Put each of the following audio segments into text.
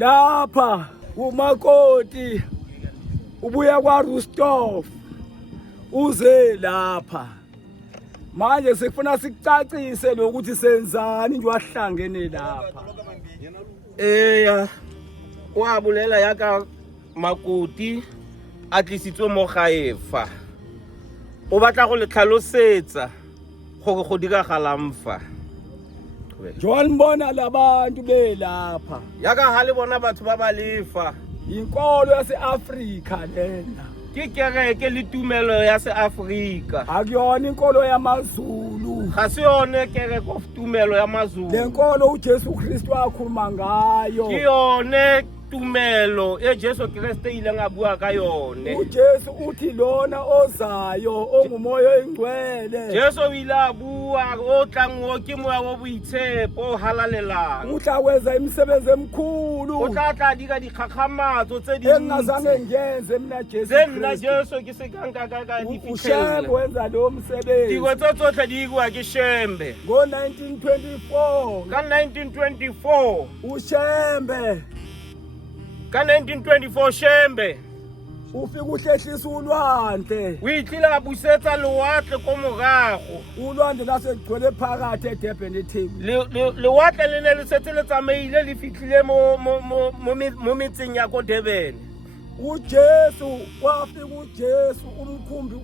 lapha umakoti ubuya kwaRustov uze lapha manje sikufuna sikucacise lokuthi senzani nje wahlangene lapha. Eya wabulela yaka makoti a tlisitswe mo gaefa o batla go le tlhalosetsa gore go diragalang fa. John bona labantu belapha Yaka ha le bona batho ba ba lefa inkolo yaseAfrika lena ke kereke le tumelo ya seAfrika akuyona inkolo yamaZulu ga se yone kereke of tumelo ya maZulu lenkolo uJesu Kristu akhuluma ngayo ke yone tumelo Jesu Kriste ile ngabua ka yone. uJesu uthi lona ozayo ongumoya oyingcwele Jesu o ile a bua o tlang o ke moya wa boitshepo o halalelang utla wenza imisebenzi emikhulu o tla dika dikgakgamatso tse engazange ngenze mina Jesu nna Jesu ke se kanka ka di ushembe fitlhela wenza lo msebenzi diko tsotlhe di ikwa ke Shembe ngo 1924 ka 1924 ushembe ka 1924 Shembe ufika uhlehlisa ulwandle o itlile a busetsa lewatle ko morago ulwandle lasegcwele phakathi eDurban eThekwini lewatle le ne le setse le tsamaile le fitlhile mo metseng ya ko Durban. uJesu wafika uJesu umkhumbi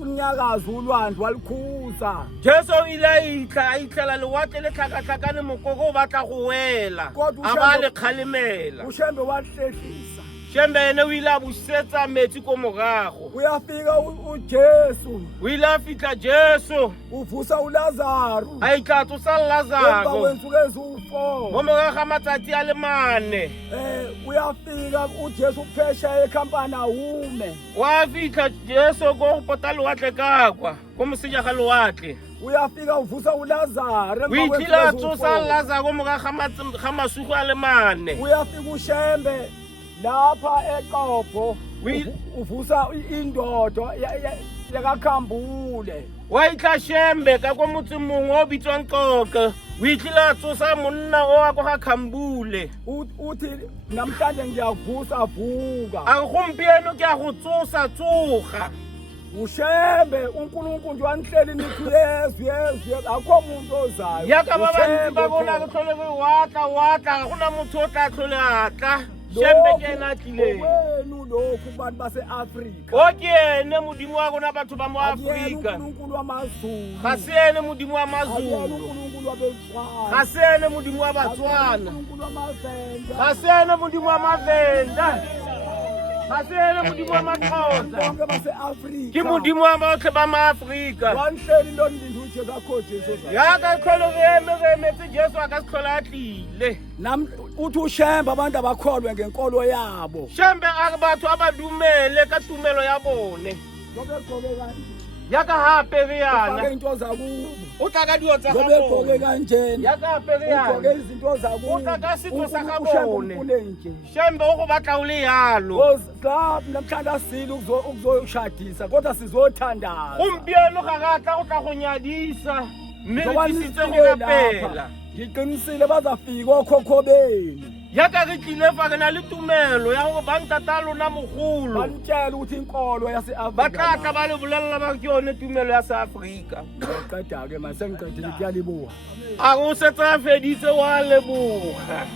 unyakaza ulwandle walikhuza Jesu o ile a itlhela lewatle le tlhakatlhakane mokoko o batla go wela Kodwa a ba le kgalemela ushembe wahlehlisa Shembe ene o ile a busetsa metsi ko morago uyafika uJesu o ile a fitlha Jesu uvusa uLazaro a itla tsosa emva Lazaro kwensuku eziwu-4 mo morago ga matsatsi a le 4 uyafika uJesu phesheya eKhampanaume wa fitlha Jesu ko go pota lewatle kakwa ko moseja ga lewatle uyafika uvusa uLazaro o itlile a tsosa Lazaro ko morago ga masugo a le 4 uyafika ushembe lapha eqopho uvusa indodo yakakhambule wa itlha Shembe ka kwa motse mongwe o bitswang Qoqo o itlile a tsosa monna o a go ga Khambule uthi namhlanje ngiyavusa vuka a gompieno ke a go tsoga ushembe uNkulunkulu nje wanihleli nithi yezu akho umuntu ozayo yaka ba bantsi ba bona ke tlhole re watla ga gona motho o tla tlhole atla Shembe ke ena a tlileng wenu lokhu bantu base-Afrika o ke ene modimo wa rona batho ba mo Afrika uNkulunkulu wamaZulu ga se ene modimo wa maZulu uNkulunkulu wabesifana ga se ene modimo wa Batswana uNkulunkulu wamaVenda ga se ene modimo wa maVenda ga se ene modimo wa maXhosa bonke base-Afrika ke modimo wa botlhe ba maAfrika wanihleli lonindindi uJesu akho Jesu yaka tlhole re emetse Jesu a ka se tlhole a tlile uthi ushembe abantu abakholwe ngenkolo yabo Shembe a batho a ba dumele ka tumelo ya bone zobe gqoke kanje yaka hape re yana ufake into zakubo o tla ka dio tsa zobe ga gqoke bone kanjena yaka hape re ugqoke yana izinto zakubo o tla ka setso sa ga ushembe bone umfune nje Shembe o go batla o le yalo namhlanje asile ukuzoshadisa kodwa sizothandana gompieno ga ga tla go tla go nyadisa mme re tlisitse go rapela ngiqinisile bazafika okhokho benu yaka re tlile fa re na le tumelo ya gore ba ntata lona mogolo banitshela ukuthi inkolo ba yase-Afrika tla tla ba le bolelela ba ke yone tumelo ya seAfrika qeda-ke manje sengiqedile kuyalibuka a go setse a feditse wa leboga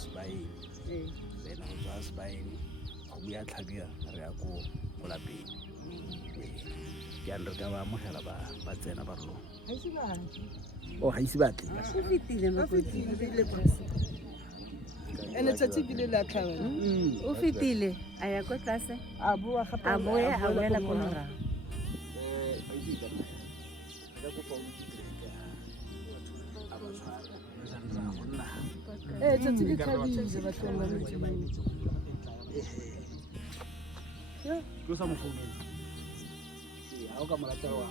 Sibaeng then go tswa Sibaeng go buya Tlhabia re ya ko lapeng ke andre ka ba amogela ba tsena ba rlo ga ise batle ene tsatsi ke le la tlhabela o fetile a ya kwa tlase a boa gape a boya a boela ko morago tsatsi ke tlhabile batlong ba metseng ke sa mo founela ha o ka molata wa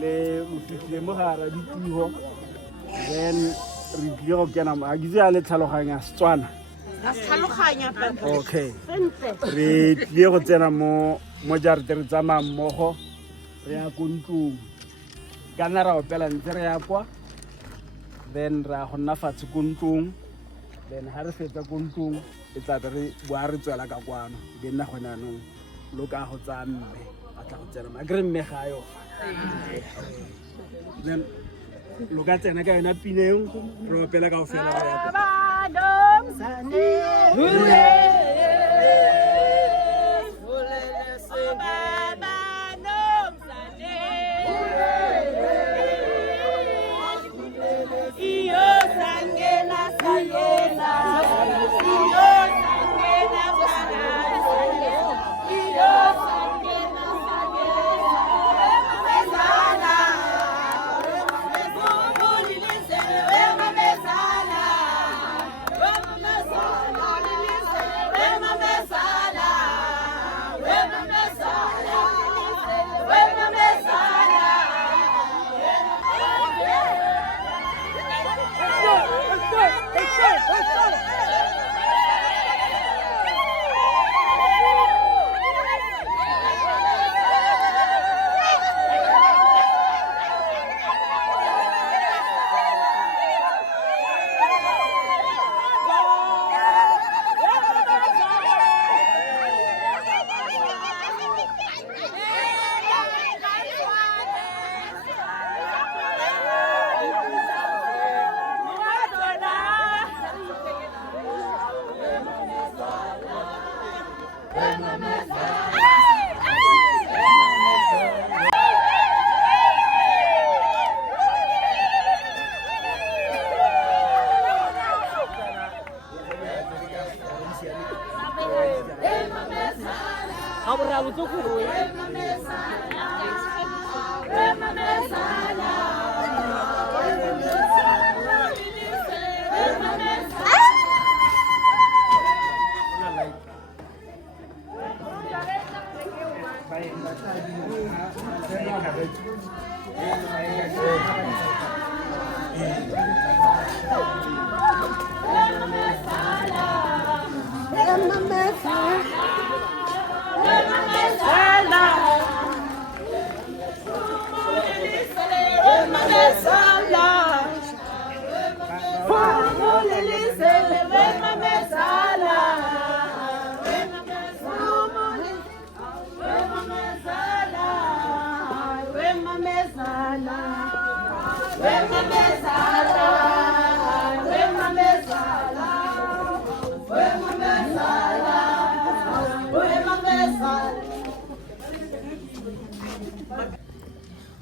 le mofitile mo gara ditiro then re tlile go kena mo a ke itse a le tlhaloganya Setswana okay re tlile go tsena mo jarete re tsamaya mmogo re ya ko ntlong ka nna ra opela ntse re ya kwa then ra go nna fatshe ko ntlong then ha re fetsa ko ntlong e tla be re boa re tswela ka kwano ke nna gone anong lo ka go tsa mme a tla go tsena ma ke re mme ga yo then lo ka tsena ka yona pineng re opela ka go fela go ya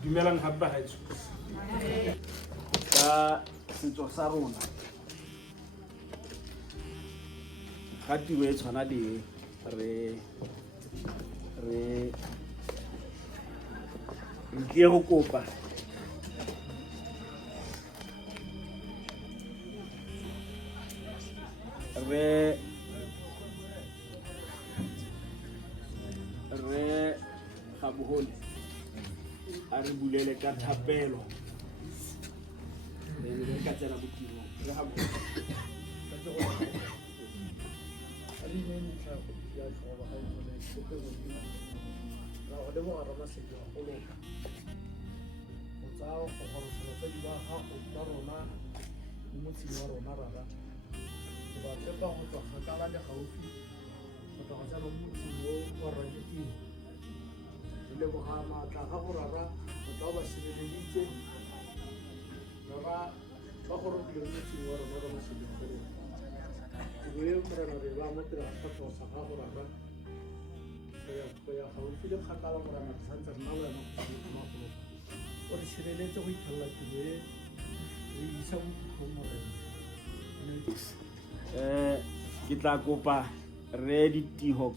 dumelang gape bagaetso ka setso sa rona ga tiro e tshwana le re tlile go kopa re ga bohole a re bulele ka thapelo re ka tsena mo tirong re ga le bogama tla ga go rara go tla ba sireleditse ba go rotile motse wa rona ba se le go ye morena re ba mo tira ga tlosa ga go rara go ya ga o file kgakala morena re santse re nna wena go o re sireletse go itlhalla tiro e re isa mo morena ke tla kopa re Ditiho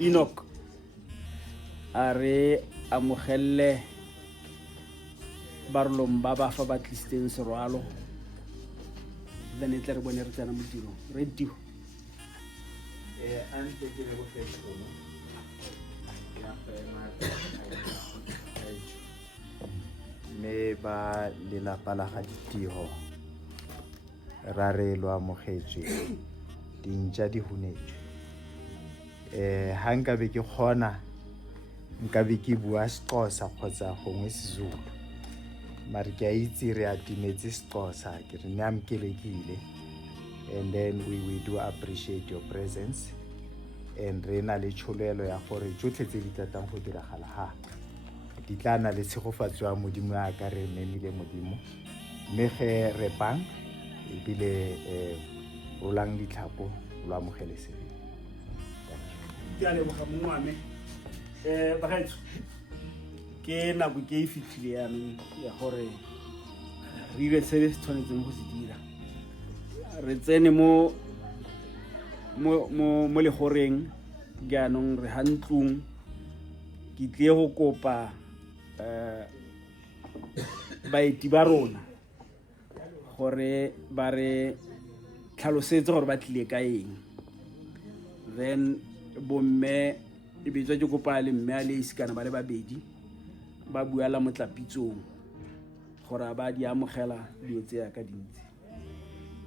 Enoch a re amogelle barolong ba ba fa ba tlisitseng serwalo then e tle re bone re tsena mo tirong re Ditiho Ante ke re bofetsono ya fema me ba lelapa la ga Ditiho ra re lo amogetswe dintja di hunetswe ha nkabe ke kgona nkabe ke bua Sexhosa kgotsa gongwe seZulu mare ke a itse re a timetse Sexhosa ke re ne amkelekile and then we do appreciate your presence and re na le tšholelo ya gore tsotlhe tse di tlatang go diragala ha di tla na le tshegofatso ya modimo ya ka re memile modimo mme ge re bang ebile rolang ditlhapo lo amogele se ke a leboga mongwane bagaetso ke nako ke e fitlhile yanong ya gore re dire se se tshwanetseng go se dira re tsene mo legoreng jaanong re hantlong ke tlile go kopa baeti ba rona gore ba re tlhalosetse gore ba tlile ka eng then bomme e bitswa ke kopa le mme a le isi kana ba le babedi ba buala motlapitsong gore ba di amogela dilo tse ya ka dintsi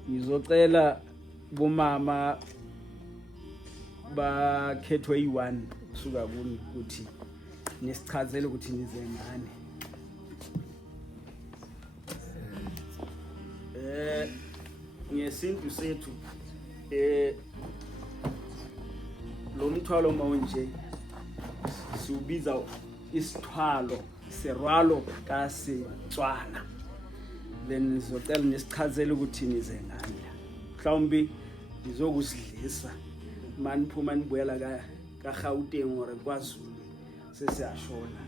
ngizocela bomama ba K21 kusuka kuni ukuthi nisichazele ukuthi nize ngani ngesintu sethu lo mthwalo manje siubiza isithwalo serwalo ka Setswana then ngizocela nisichazele ukuthi nize ngani mhlawumbe nizokusidlisa maniphuma nibuyela ka Gauteng or kwaZulu sesiyashona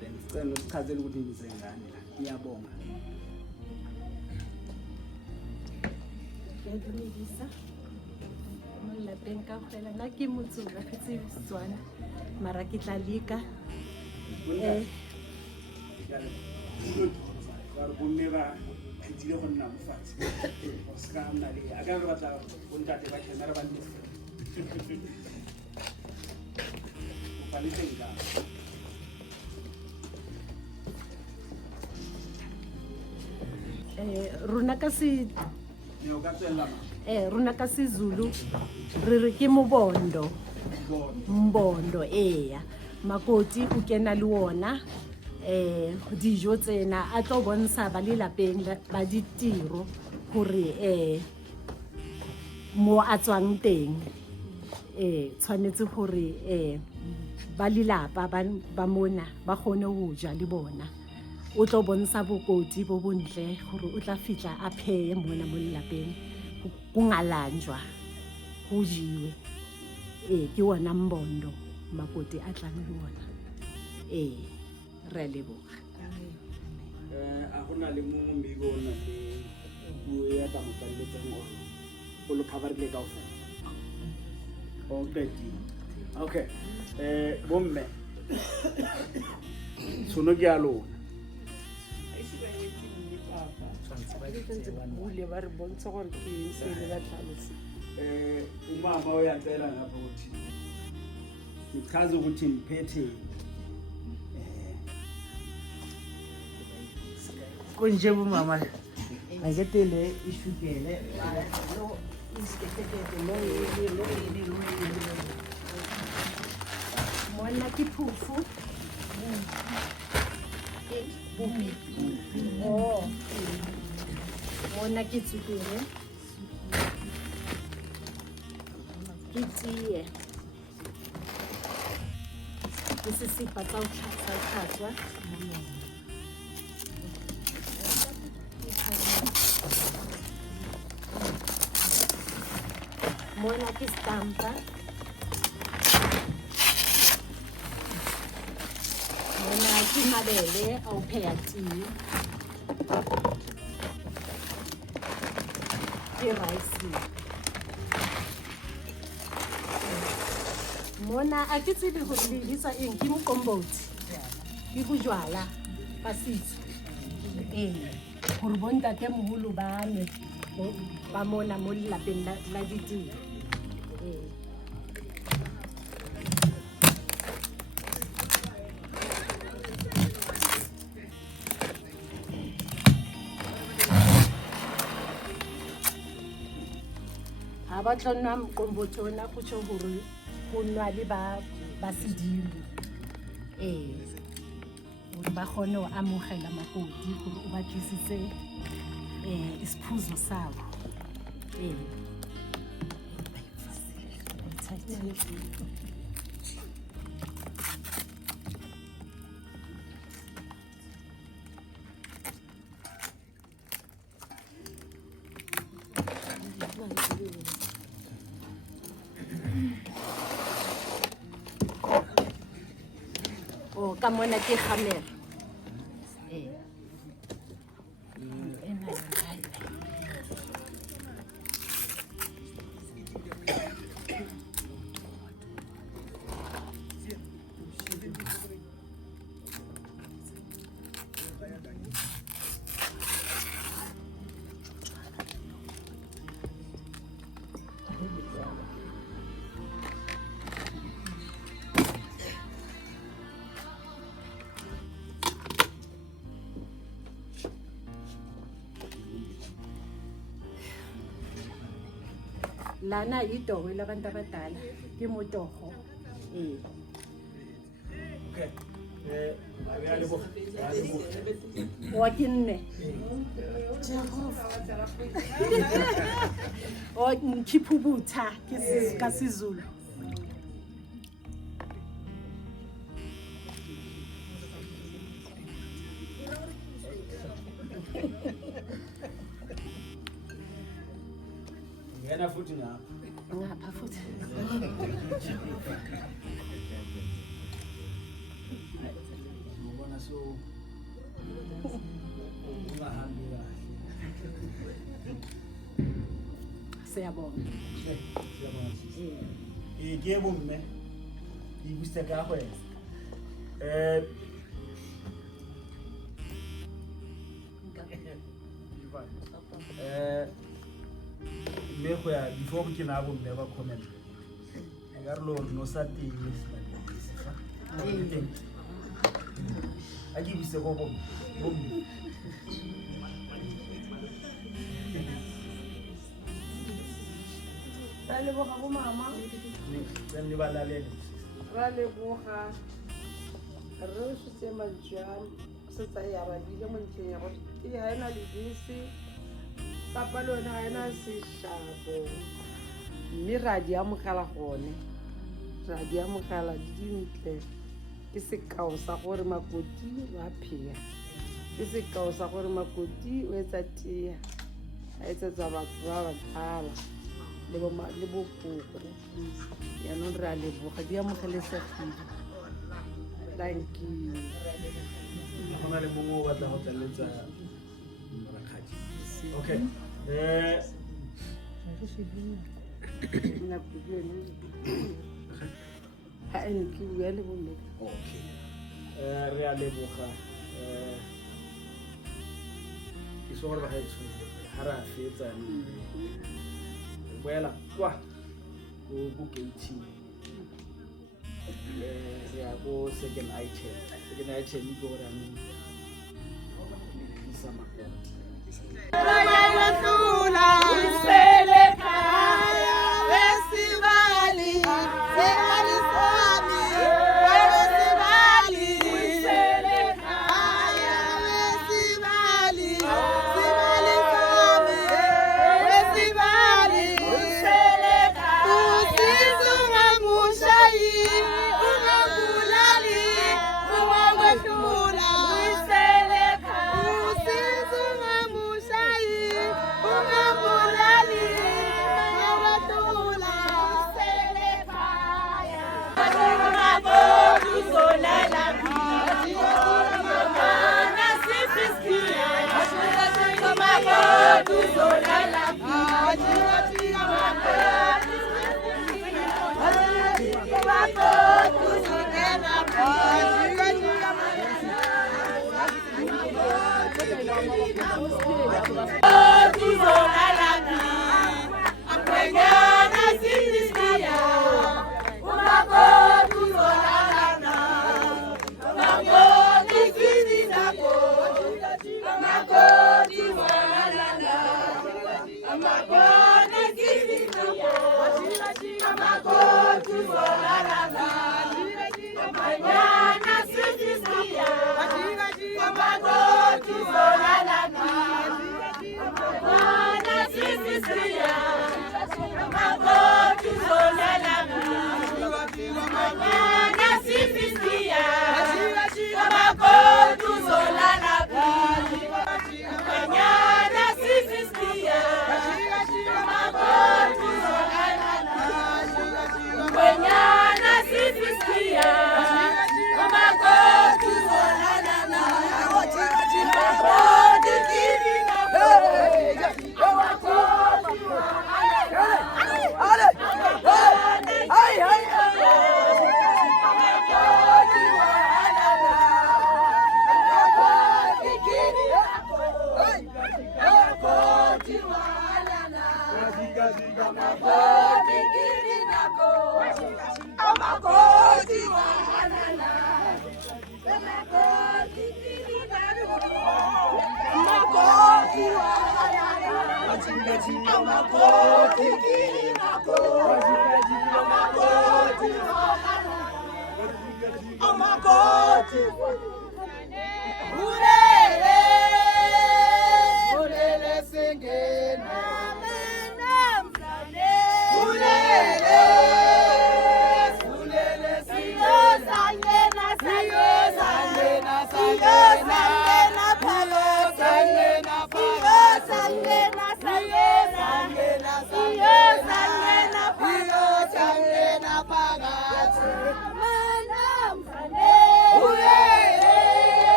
then sicela nisichazele ukuthi nize ngani la ngiyabonga Dumedisa mo lapeng ka fela nna ke Motsula ke Setswana mara ke tla leka bonne ba phethile go nna mofatshe go ska nna le a ka re batla go ntate ba tlhena re ba nne o paletseng ka rona ka se ne o ka tswella ma rona ka seZulu re re ke mobondo mbondo eya makoti o kena le wona dijo tsena a tlo bontsha ba le lapeng ba ditiro gore mo a tswang teng tshwanetse gore ba lelapa ba mona ba gone go ja le bona o tlo bontsha bokoti bo bontle gore o tla fitla a pheye mona mo lelapeng go ngalanjwa go jiwe ke wona mbondo makoti a tlang le wona re leboga a gona le mo mmego ona le puo ya ba mo tsaletseng o lo cover le ka ofela okay bomme sono ke a lona bule ba re bontsha gore ke se le ba tlhalose umama uyacela ngapha ukuthi ngichaze ukuthi niphethe konje bo mama aketele ishukele lo iskekete lo mona ke phufu mona ke tsukere ke tie ke sesipa tsa tlhatswa mona ke stampa mona ke mabele a o pheya tee ke rice Mona a ke tsebe gore le bitsa eng ke mokomboti. Ke bojwala ba setso. Gore bontate moholo ba nwe ba mona mo lapeng la ditiro. Ha ba tlonna mokomboti ona go tsho gore go nwa le ba sedimo. Gore ba kgone go amogela makoti gore o ba tlisitse isiphuzo sabo. Ka mona ke khamera. Lana itoho labantu abadala ke motoho. Wa ke nne o nkiphubutha ke ka siZulu. Ngena futhi ngapha. Ngapha futhi. Ngibona so ungahambi kahle. Siyabonga. Ke bomme. Di booster ka go me go ya before ke na bo mme ba comment ga re lo no sa teng a ke bise go bo Ra leboga go mama. ne ba lalele Ra leboga. Re se mantsha se tsaya ba dile mo ntšeng ya go e ha ena le bese. Papa le wena ha ena seshabo. Mme ra di amogela gone. Ra di amogela di dintle. Ke sekao sa gore makoti wa phela. Ke sekao sa gore makoti o etsa tea. A etsetsa batho ba ba tsala. Le bo koko. Ya no re a leboga di amogelesegile. Thank you. gona le mongwe o batla go tlaletsa rakgadi. Okay. Ha ene ke bua le bomme. Okay. Re a leboga. Ke so gore ba gaetsho ha ra fetsa boela kwa go gating. Re a go second item ke gore ane isa makoti. Usizo ngamushayi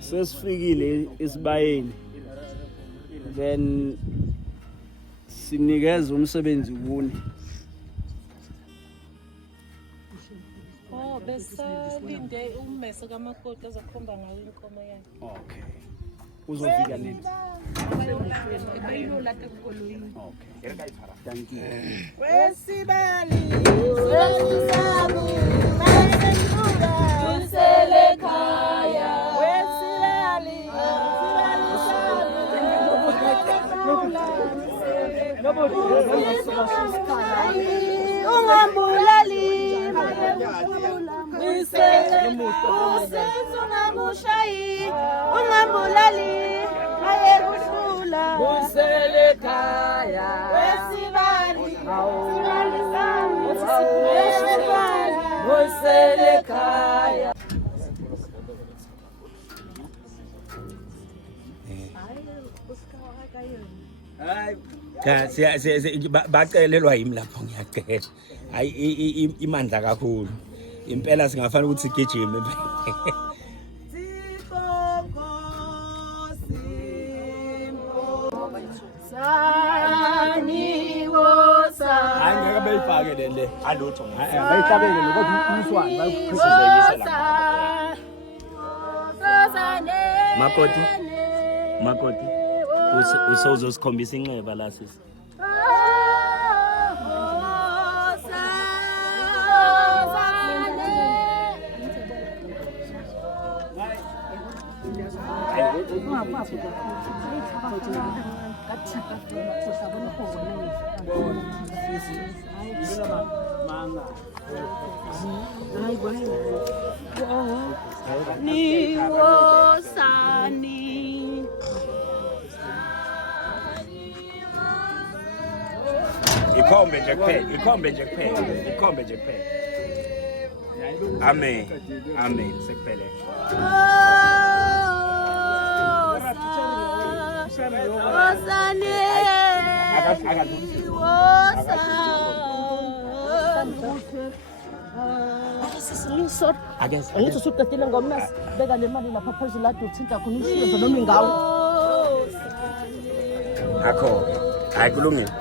Sesifikile esibayeni then sinikeza umsebenzi kuni. Oh, besalinde ummese kamakoti azokhomba ngayo inkomo yakhe. Okay. Uzofika nini? Bayilula ekolweni. Okay. Thank you. Wesibali ungambulali ungambulali ayekuhlula uselekhaya wesibali uselekhaya bacelelwa yimi lapho ngiyacela. Hayi imandla kakhulu. Impela singafana ukuthi sigijime. Hayi ngeke bayifake le alutho. Bayihlabele lokho umswane bayikhusuzekise lapha. Makoti. Usozosikhombisa inxeba la sisi. ka thipa fela go tla bona go wena ni wosani ikhombe nje kuphela. Amen sekuphele. wosani angithi usuqedile ngomna beka le mali lapha phezulu la uthinta khona ushilo noma ingawo Akho hayi kulungile.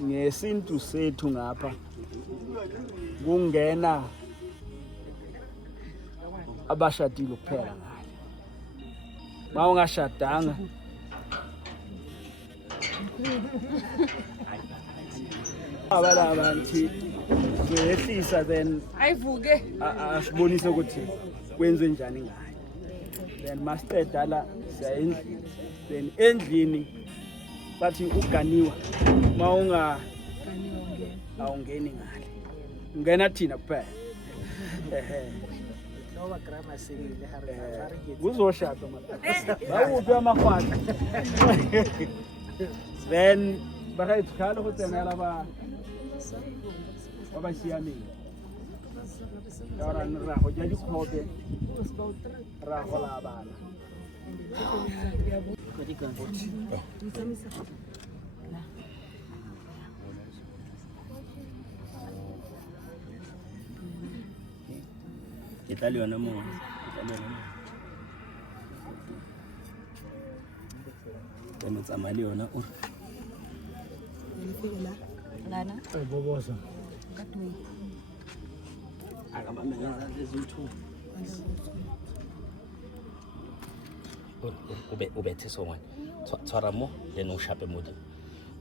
Ngesintu sethu ngapha kungena abashadile kuphela ngale. Mawungashadanga abantu kuyehlisa then ayivuke asibonise ukuthi kwenziwe njani ngayo. Then masiqeda la siya endlini. Then endlini bathi uganiwa awungeni ngale. Ungena thina kuphela. lowa grama singile harike Kuzoshadwa manje. Bawuphi amakhwatha. Then bakayithikhala ukuthi ngala ba siameng. Ora nra go ja dikhobe. Ra go la bana. Kita le yona mo. Temo tsamaya le yona o. lana Bobosa. Akamamela lezithu. Ubethe songwane. Tshwara mo le no shape modi.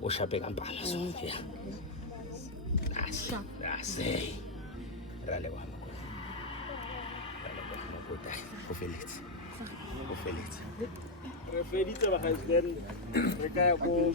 O shape ka mpala so ya. Ase. Rale wa mo. Go feletse. Re feditse ba gaislen re ka ya go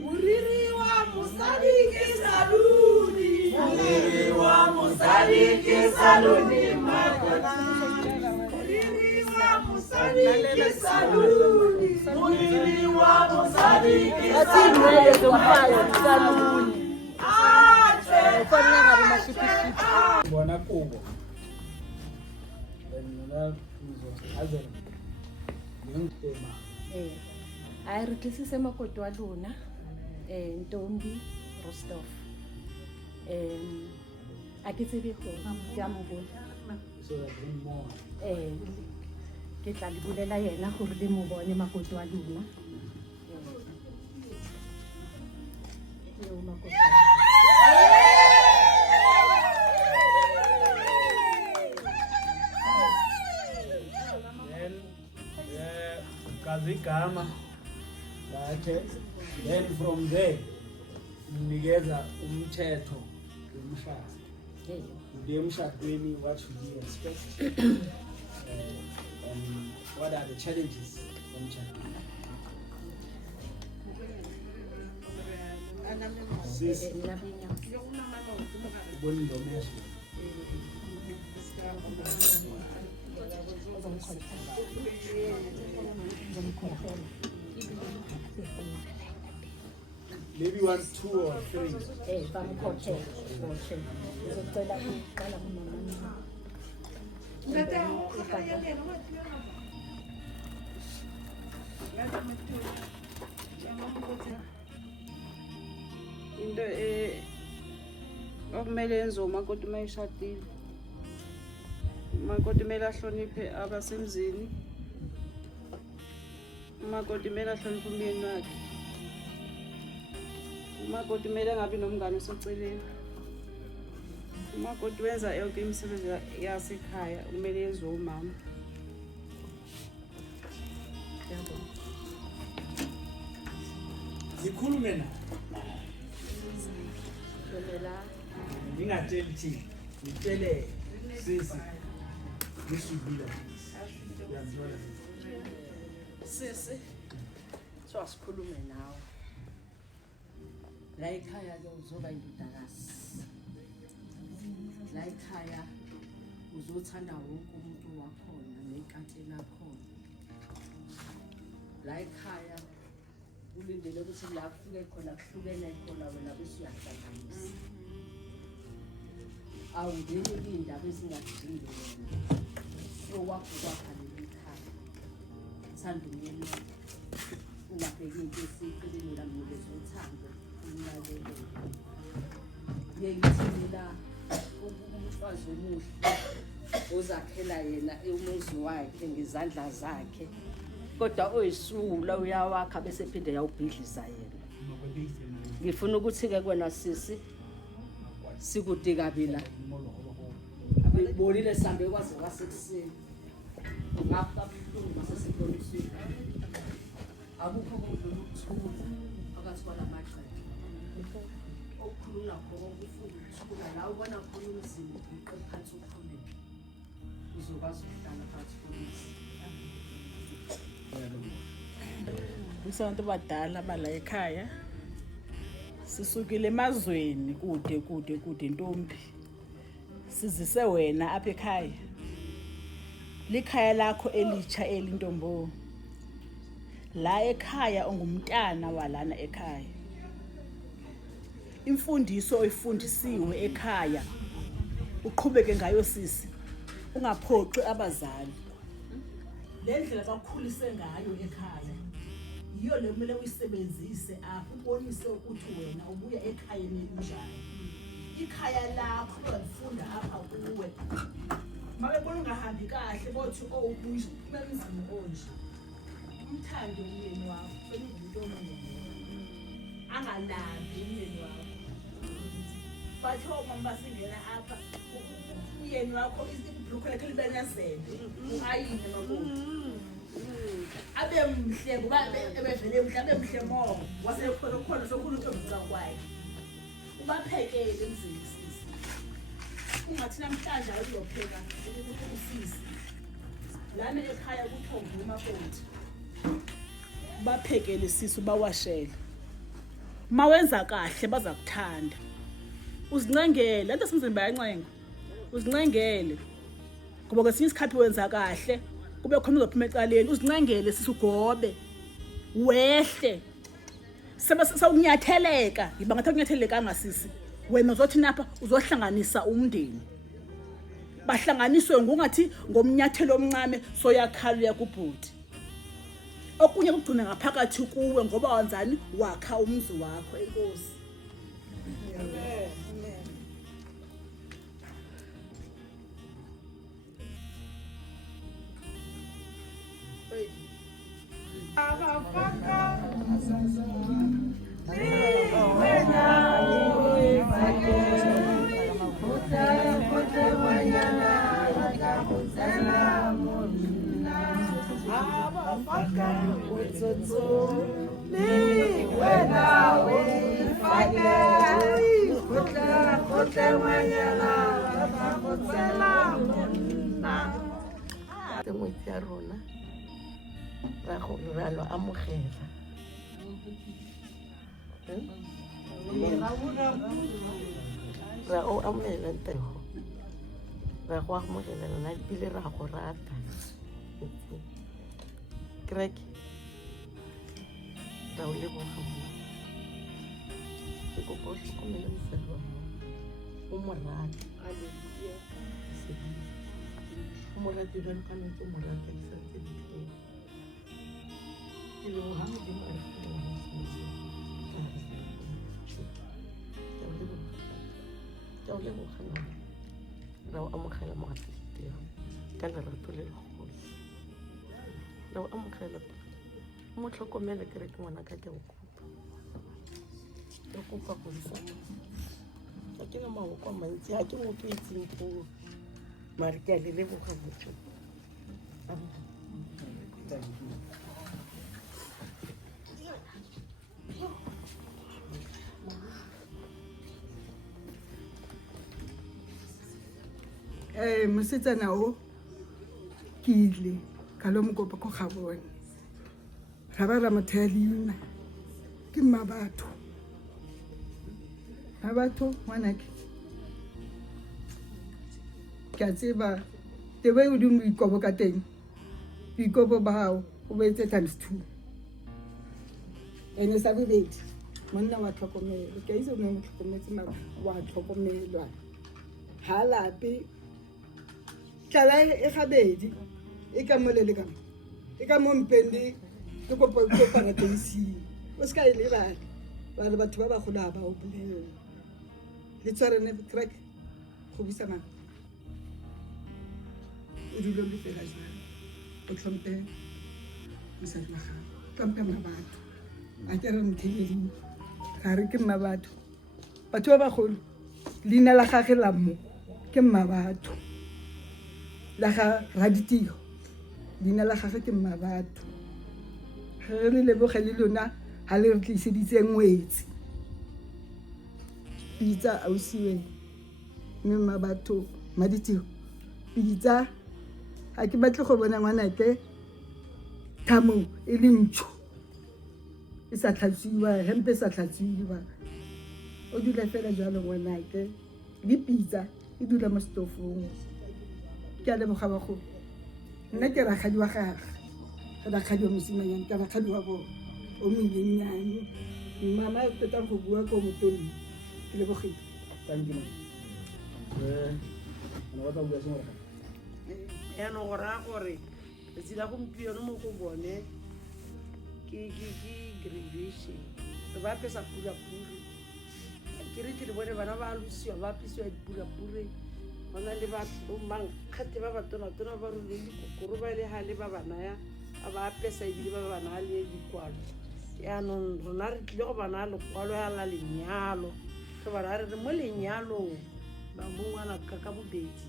Muriri wa musadi kisaduni. Muriri wa musadi Bona kubo. Nona aze ngitema. Hayi re tlisitse makoti wa lona Ntombi Rostov. A ke tsebe go ke a mo bona. So that we more. Ke tla le bulela yena gore le mo bone makoti wa lona. Yo makoti. Then kazigama lakhe, then from there unikeza umthetho womshado. Ude emshadweni what should be expected. And what are the challenges omshado? Sis, uboni lo mesho. Maybe 1, 2 or 3. Into okumele yenziwe umakoti uma eshadile. Umakoti kumele ahloniphe abasemzini. Umakoti kumele ahloniphe umyeni wakhe. Umakoti kumele angabi nomngane oseceleni. Umakoti wenza yonke imisebenzi yasekhaya kumele yenziwe umama. Zikhulume na. Ngingatsheli thina. Ngitshele sisi. Ngisibila. Uyazibona. Sisi so asikhulume nawe la ekhaya ke uzoba indodakazi la ekhaya uzothanda wonke umuntu wakhona nekati lakhona la ekhaya ulindele ukuthi la kufike khona kuhlukene khona wena bese uyahlanganisa awungeni indaba ezingadingi wena okwakho kwakhaleli ekhaya thanda umyeni ungabheki into esiqheleni la mnikeza uthando unakekele ngiyithi la umfazi omuhle ozakhela yena umuzi wakhe ngezandla zakhe kodwa oyisula uyawakha bese phinde yawubhidlisa yena ngifuna ukuthi ke kwena sisi sikude kabila bonile sambe kwaze kwasekuseni ngapha kabuhlungu sesibonisiwe akukho okudlula ukuthula phakathi kwalamadlala okukhulula khona ukufunda ukuthula la ubona khona umzimba uqe phansi ukhuleke uzokwazi ukuhlala phakathi komzimba. Abantu badala bala ekhaya sisukile emazweni kude Ntombi sizise wena apha ekhaya likhaya lakho elicha elintombo la ekhaya ongumntana walana ekhaya imfundiso oyifundisiwe ekhaya uqhubeke ngayo sisi ungaphoqi abazali lendlela bakukhulise ngayo ekhaya yiyo le kumele uyisebenzise apho ubonise ukuthi wena ubuya ekhayeni elinjani ikhaya lakho lifunda apha kuwe mabebona ungahambi kahle bothi ubuye emzini onje umthande umyeni wakho umuntu omuhle angalambi umyeni wakho bathi mama basingena apha umyeni wakho ibhlukho lakhe libenazele ayini nokuthi abe mhle ngoba ebevele mhle abe mhle mo wasekhona sokhulu uNtombi kwaye ubaphekele emzini sisi ungathi namhlanje ayopheka usisi lana ekhaya kuthomba umakoti baphekele sisi bawashele mawenza kahle baza kuthanda uzincengele lento simzini bayancenga uzincengele ngoba kwesinye isikhathi wenza kahle kube khona uzophuma ecaleni uzincengele sisugobe wehle sewunyatheleka yiba ngathi unyatheleka ngasisi wena uzothi napha uzohlanganisa umndeni bahlanganiswe ngokungathi ngomnyathelo omncane soyakhala yakubhuti okunye kugcina ngaphakathi kuwe ngoba wanzani wakha umzi wakho enkosi amen abafaka ya rona ra lo amogela ra o amogela ntego ra go amogela lona ebile ra go rata kereke ra o leboga mo ke kopa o tlhokomele mosadi wa gago o mo rate o mo rate jalo ka ntse o mo rata ke santse ditlhong ke leboga modimo a ke o leboga nama ra o amogela mo gatlhitego ka lerato le legolo ra o amogela o mo tlhokomele ke re ke ngwana ka ke o kopa ke kopa go isana ga ke na maboko a mantsi ga ke motho o itseng puo mare ke a le leboga motho mosetsana o ke ile ka lo mokopa ko ga bone ra ba ra motho ya leina ke Mabatho ngwanake ke a tseba the way o dimo ikobo ka teng boikobo ba gago o boetse times 2 ene sa bobedi monna wa tlhokomelo ke a itse o ne mo tlhokometse mara wa tlhokomelwa ha lape tlala e gabedi e ka molele ka e ka mo mpende ke kopa go para tensing o ska ile ba le batho ba ba gola ba o bolelo le tsarene track go bisa mang o dilo le fela jana o tlhompe mosadi wa gago tlhompe Mabatho a ke re mtheledi ga re ke Mabatho batho ba ba golo leina la gagwe la mo ke Mabatho la ga Raditiro leina la gagwe ke Mabatho re le leboge le lona ha le re tliseditse ngwetsi pitsa ausiwe mme Mabatho Maditiro pitsa ha ke batle go bona ngwanake thamo e le ntsho e sa tlhatsiwa hempe sa tlhatsiwa o dula fela jalo ngwanake le pitsa e dula mo stofong ke a leboga ba go nna ke ragadi wa gagwe ga ragadi wa mosimanyane ka ragadi wa bo o menyennyane mama o teta go bua ko motoni ke lebogile thank you ana ba bua sengwe eno go ra gore tsela gompieno mo go bone ke graduation re ba pesa pura-pura ke re ke le bone bana ba lusiwa ba pisiwa dipura-pure ba na le mankgate ba batona-tona ba role dikokoro ba le gale ba banaya a ba apesa ebile ba bana le dikwalo yaanong rona re tlile go bana lekwalo ya la lenyalo ge bana re re mo lenyalong ba mongwana ka bobedi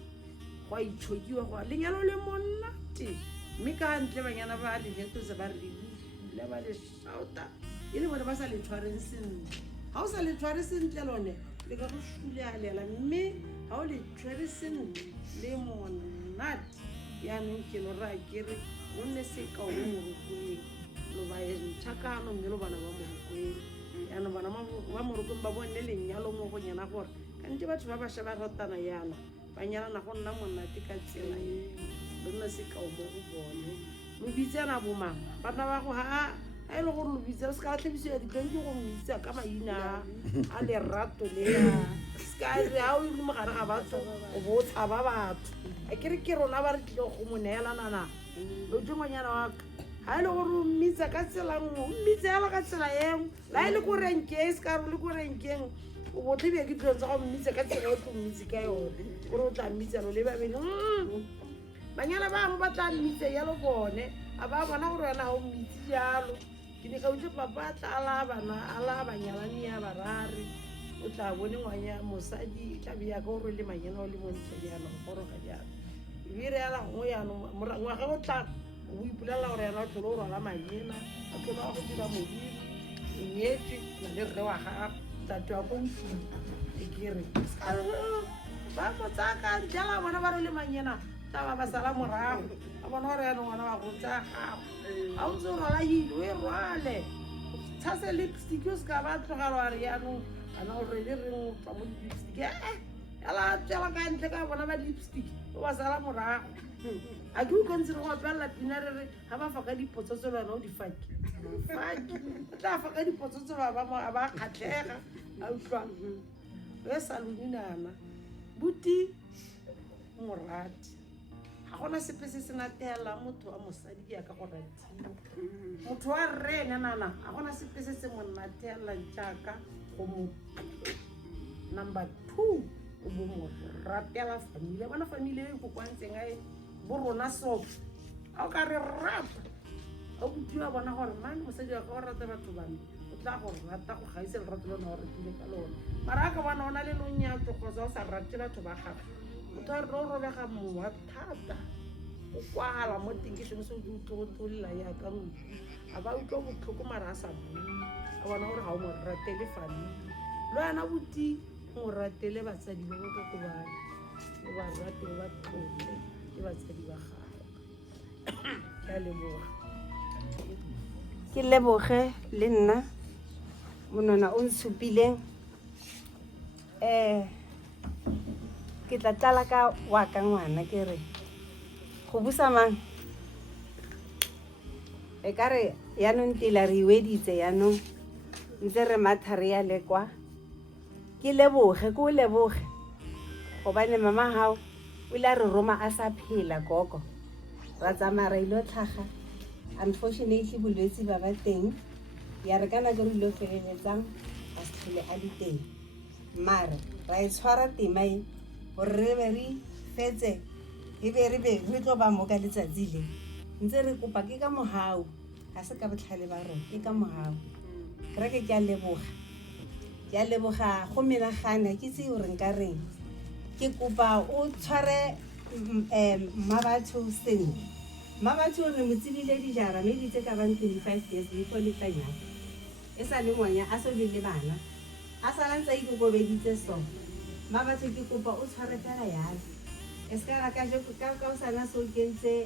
go a itshokiwa go lenyalo le monate mme ka ntle banyana ba lehetose ba rebile ba le shauta e le bone ba sa le tshwareng sentle ga o sa le tshware sentle lone le ka go shulealela mme ga o le tshware sentle le monate yaanong ke no raya kere o nne sekao mo morokweng lo ba ntšhakano mme lo bana ba morokweng yaanong bana ba morokweng ba bone lenyalo mo go nyana gore ka ntse batho ba bašwa ba ratana yana banyalana go nna monate ka tsela e le nna sekao mo go bone lo bitsana bomang bana ba go ha a ile gore lo bitsa se ka tlhebisiwa ditleng ke go mmitsa ka maina a lerato le ska re ha o ile mogare ga batho o bo tshaba batho a ke rona ba re tlile go mo neelanana lo dingwanyana wa ka ha ile gore o mmitsa ka tsela nngwe o mmitsa yala ka tsela eng la ile go renkeng se ka re le go renkeng o botle be ke tlong tsa go mmitsa ka tsela e tlo mmitsi ka yone gore o tla mmitsa lo le babedi banyana ba mo ba tla mmitsa yalo bone a ba bona gore wena ga o mmitsi jalo ke ne ka utse papa a tla ala banyalani ya barare o tla bone ngwanya mosadi tla be ya ka gore le manyana o le montle jana go goroga jalo ebile yala go yana ngwaga o tla o ipulela gore yana o tlhole o rwala manyena a tlhole wa go dira modiri o nyetswe na le rre wa gago tate wa ko ntlong e kere ba motsaka jala bona ba re le manyena taba ba sala morago a bona gore yana ngwana wa go tsa gago a o ntse o rwala hile o e rwale tshase lipstick o se ka ba tlogela wa re yanong ana o re le reng tswa mo lipstick yala tsela ka ntle ka bona ba lipstick o ba sala morago a ke utlwantse re go apelela pina re re ga ba fa ka dipotso lwana o di fake o tla fa ka dipotso a ba kgatlhega a utlwang e salonenana buti morati ga gona sepe se se nateela motho wa mosadi ke ya ka go ratile motho wa rreng nana ga gona sepe se se mo nateelang jaaka go mo number 2 o bo mo ratela family bona family e go kwantseng a bo rona so a o ka re rata a butiwa bona gore man mosadi wa ka o rata batho bana o tla go rata go gaisa le rata lona gore ke ka lona mara ka bona ona le lonyatlo go sa o sa rate batho ba gago o tla re robega mowa thata o kwala mo tinkiseng se o tlolela ya ka mo a ba utlwa botlhoko mara a sa bue a bona gore ga o mo ratele family lo yana buti mo ratele batsadi ba ka ko ba o ba rate ba tlotle ke batsadi ba gago ke a leboga ke leboge le nna monona o ntshupileng ke tla tlala ka wa ka ngwana ke re go busa mang e ka re yaanong tila re iweditse yaanong ntse re mathare ya lekwa ke leboge ko o leboge gobane mama gao o ile a re roma a sa phela koko ra tsamaya ra ilo tlhaga unfortunately bolwetse ba ba teng ya re ka nako re ilo feleletsang a se tlhole a le teng mare ra e tshwara tema e gore re be re fetse e be re tlo ba mo ka letsatsi le ntse re kopa ke ka mogau ga se ka botlhale ba rona ke ka mogau ke reke ke a leboga go menagana ke tse gore nka reng ke kopa o tshware mmabatho sentle mmabatho re mo tsebile dijara mme ditse ka bang 25 years before le tanyana e sa le ngwanya a so le bana a sa lantsa ikokobeditse so mmabatho ke kopa o tshware fela yalo e se ka ra ka o sana so kentse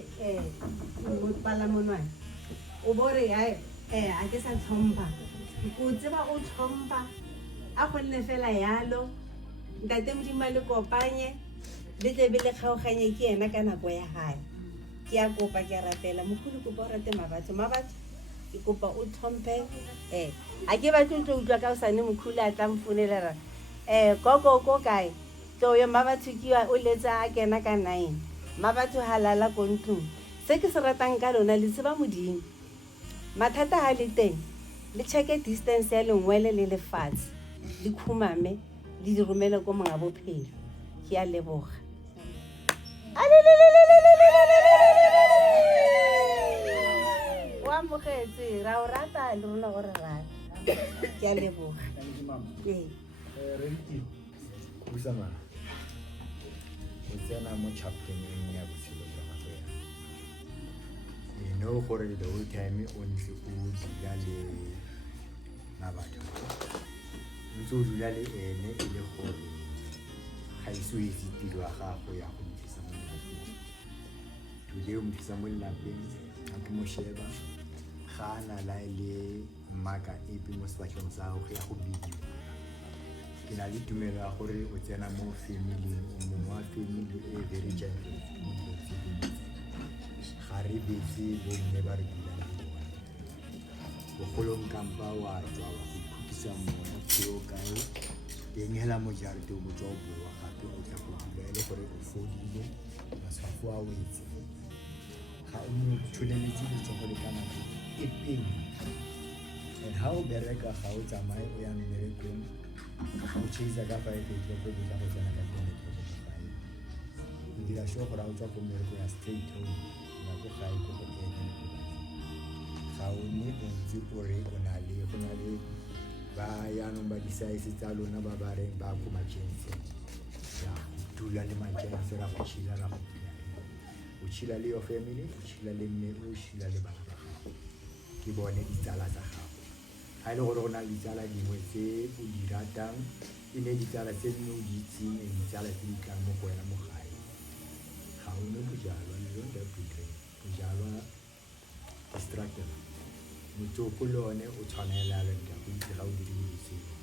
mo palamonwana o bore a ke sa tlhompha ko tseba o tlhompha a gonne fela yalo ntate modimo le kopanye le tlebe le kgaoganye ke ena ka nako ya gae ke a kopa ke ratela mogolo kopa o rate mabatho ke kopa o tlhomphe a ke batlo tlo utlwa ka o sane mokhulu a tla mfonelera koko ko kae tlo yo mabatho ke o letsa a kena ka 9 mabatho halala ko ntlong se ke se ratang ka lona le tseba modimo mathata ha le teng le check distance ya lengwele le lefatshe le khumame le di romela ko mga bophelo ke a leboga wa mogetse ra o rata le rona o re rata ke a leboga Usama o tsena mo chaptereng ya botshelo jwa gago ya no gore the whole time o ntse o dula le mabatho ntse o dula le ene e le gore ga iso itse tiro ya gago ya go ntisa mo lapeng tule o ntisa mo lapeng a ke mo sheba ga ana la le mmaka epe mo sebatlong sa gago ya go bidiwa ke na le tumelo ya gore o tsena mo family o mongwe wa family e very gentle mo dilong tse dintsi ga re betse bomme ba re dulang le bone bogolong kampa wa tswa wa go ikhutisa mmoa pheo kae teng hela mo jareteng mo tswa o boa gape o tla go dula e le gore o fodile matshwafo a wetse ga o mo thuleletse letsogo le ka nako e pele and ha o bereka ga o tsamaye o ya mmerekong o chase ka 5 o'clock o tla go tsena ka 10 o'clock go gae o dira sure gore a o tswa ko mmerekong ya straight home ya go gae ko go ene ga o ne o ntse gore o na le go na le ba yaanong ba di-size tsa lona ba ba reng ba ko majense ya dula le majense ra go chila ra go o chila le your family o chila le mme o chila le bana ba gago ke bone ditsala tsa gago ga e le gore go na le ditsala dingwe tse o di ratang e ne ditsala tse dingwe o di itseng e ditsala tse di tlang mo go wena mo gae ga o ne bojalwa you don't have to drink bojalwa distracted motsoko le one o tshwanela le ka go itse ga o dire ditshego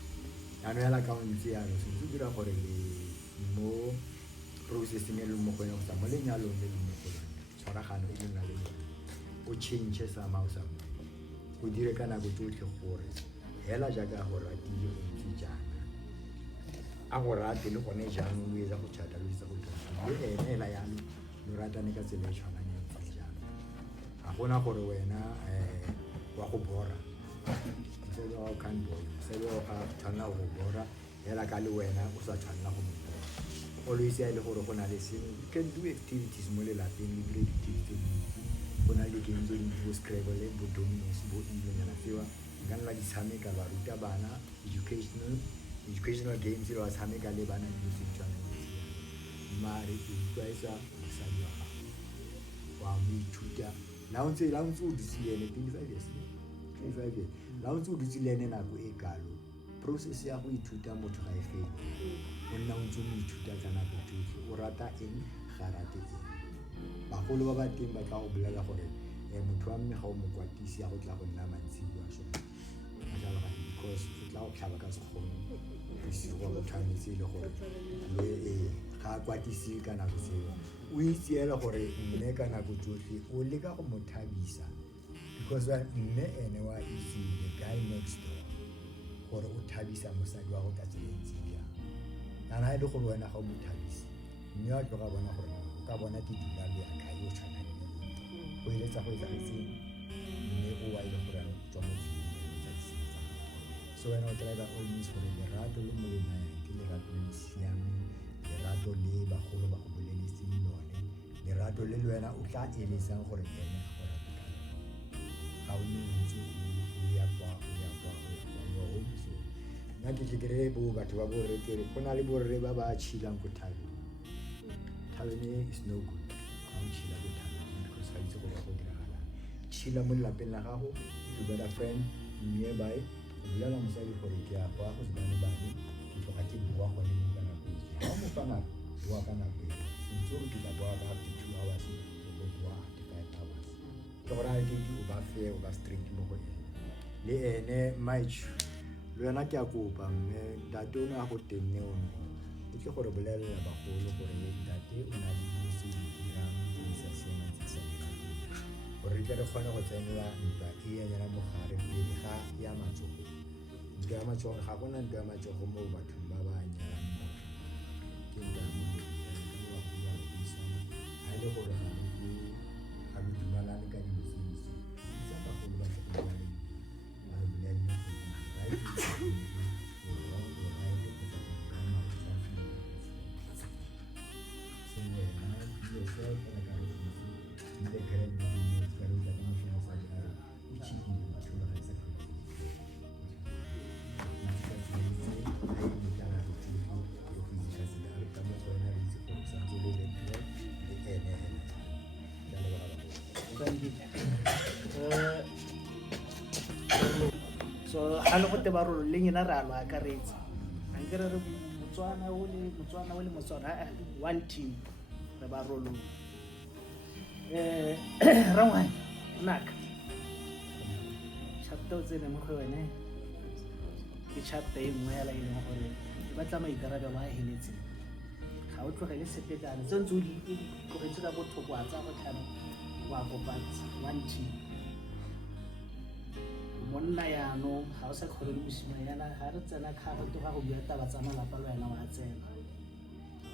yaanong hela ka o ntse yalo se o dira gore le mo processing e le mo go yone go tsa mo lenyalong le le mo go yone tshwaragano e le nna le yone o change somehow o dire ka nako tsotlhe gore hela jaaka go ratile o ntse jaana a go rate le gone jaanong o etsa go chata le etsa go tlhoka le ene hela yalo lo ratane ka tsela e tshwanang ya ntse jaana ga gona gore wena wa go bora mosebe wa o can bora mosebe wa ga tshwanela go bora hela ka le wena o sa tshwanela go bora always ya ile gore go na le sengwe you can do activities mo lelapeng le dire activities go na le game tse dintsi bo scrabble bo dominoes bo ilonyana tseo nka nna di tshameka ba ruta bana educational games le ba tshameka le bana dilo tse di tshwanang le tseo mare e utlwaetsa mosadi wa gago wa mo ithuta la o ntse o dutse le ene 25 years la o ntse o dutse le ene nako e kalo process ya go ithuta motho ga e fele o nna o ntse o mo ithuta ka nako tsotlhe o rata eng ga rate eng bagolo ba ba teng ba tla go bolela gore motho wa mme ga o mo kwatisi ya go tla go nna mantsiwa so because o tla go tlhaba ka sekgono bosigo go tshwanetse le gore ga a kwatisi ka nako seo o itse ele gore mme ka nako tsotlhe o leka go mo thabisa because mme ene wa itse the guy next door gore o thabisa mosadi wa go ka tsela ntse ya yana e le gore wena ga o mo thabisi mme wa tloga bona gore o ka bona ke dula le ya kae o tshwana le go eletsa go etsagetseng mme o wa ile gore tswa mo tseleng so wena o tla ba always gore lerato le mo le nayang ke lerato le le siameng lerato le bagolo ba go boleletseng lone lerato le le wena o tla eletsang gore ene a go rate ka ga o ne ntse o ya kwa yo home so nna ke kry bo batho ba borre kere go na le borre ba ba chilang ko thabeng thabeng is no good ga o chila ko thabeng because ga itse gore go diragalang chila mo lelapeng la gago you got a friend nearby o bulela mosadi gore ke a go go se bane bane ke tloga ke bua gone mo ka nako ga o mo fa nako bua ka nako e ntse o ke tla bua ka 2 hours go bua 5 hours ke gore a ke o ba fair o ba strict mo go ene le ene Mike le yona ke a kopa mme ntate o ne a go tenne o o tle gore bolelela bagolo gore ntate o na le dilo di dirang di sa siamang tse sa gore re kgone go tsenela ntwa e ya nyana mogare pele ga ya matsogo ntwa ya matsogo ga gona ntwa ya matsogo mo bathong ba ba nyalang ba ke ntwa mo a le gore ga le dumalane ka dilo tse dintsi tsa bagolo ba tlhokomela ba re bolelela so a le go te barolo le nyena re a lo akaretsa a nkere re motswana o le motswana one team re barolo rangwane naka chapter o tsene mo go wena ke chapter e nngwe ya la ile gore batla maikarabelo a heletseng ga o tlogele sepetane tse ntse o di tlogetse ka bothoko wa tsa go tlhano wa kopatsa one team monna yaanong ga o sa kgole le mosimanyana ga re tsena kgareto ga go bua taba tsa malapa le wena wa tsena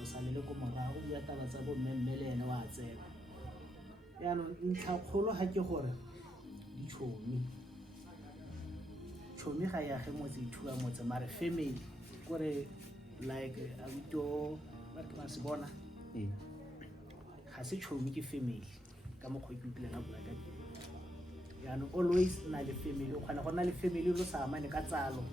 o sa le ko morago bua taba tsa bommemme le ene wa tsena yaanong ntlhakgolo ga ke gore ditšhomi ga ya ge motse ithuba motse mare family kore like abuto ba ke ba se bona ga se tšhomi ke family ka mokgwa ke utlwile ka bula ka yaanong always na le family o kgona go nna le family lo sa amane ka tsalo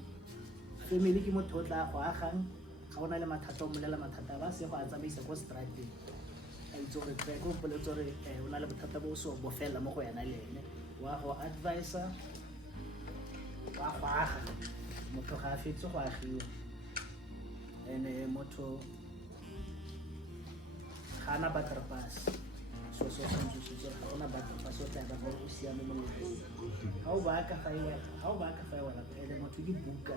family ke motho o tla go agang ga o na le mathata o molela mathata ba se go a tsamaisa ko strateng a itse gore tre ko mpoletse gore o na le bothata bo so bo fela mo go yana le ene wa go advisor wa go aga motho ga a fetse go agiwa ene motho ga ana battle pass so ga ona battle pass o tla ba go siame mo leleng ga o ba ka fa wena ene motho di buka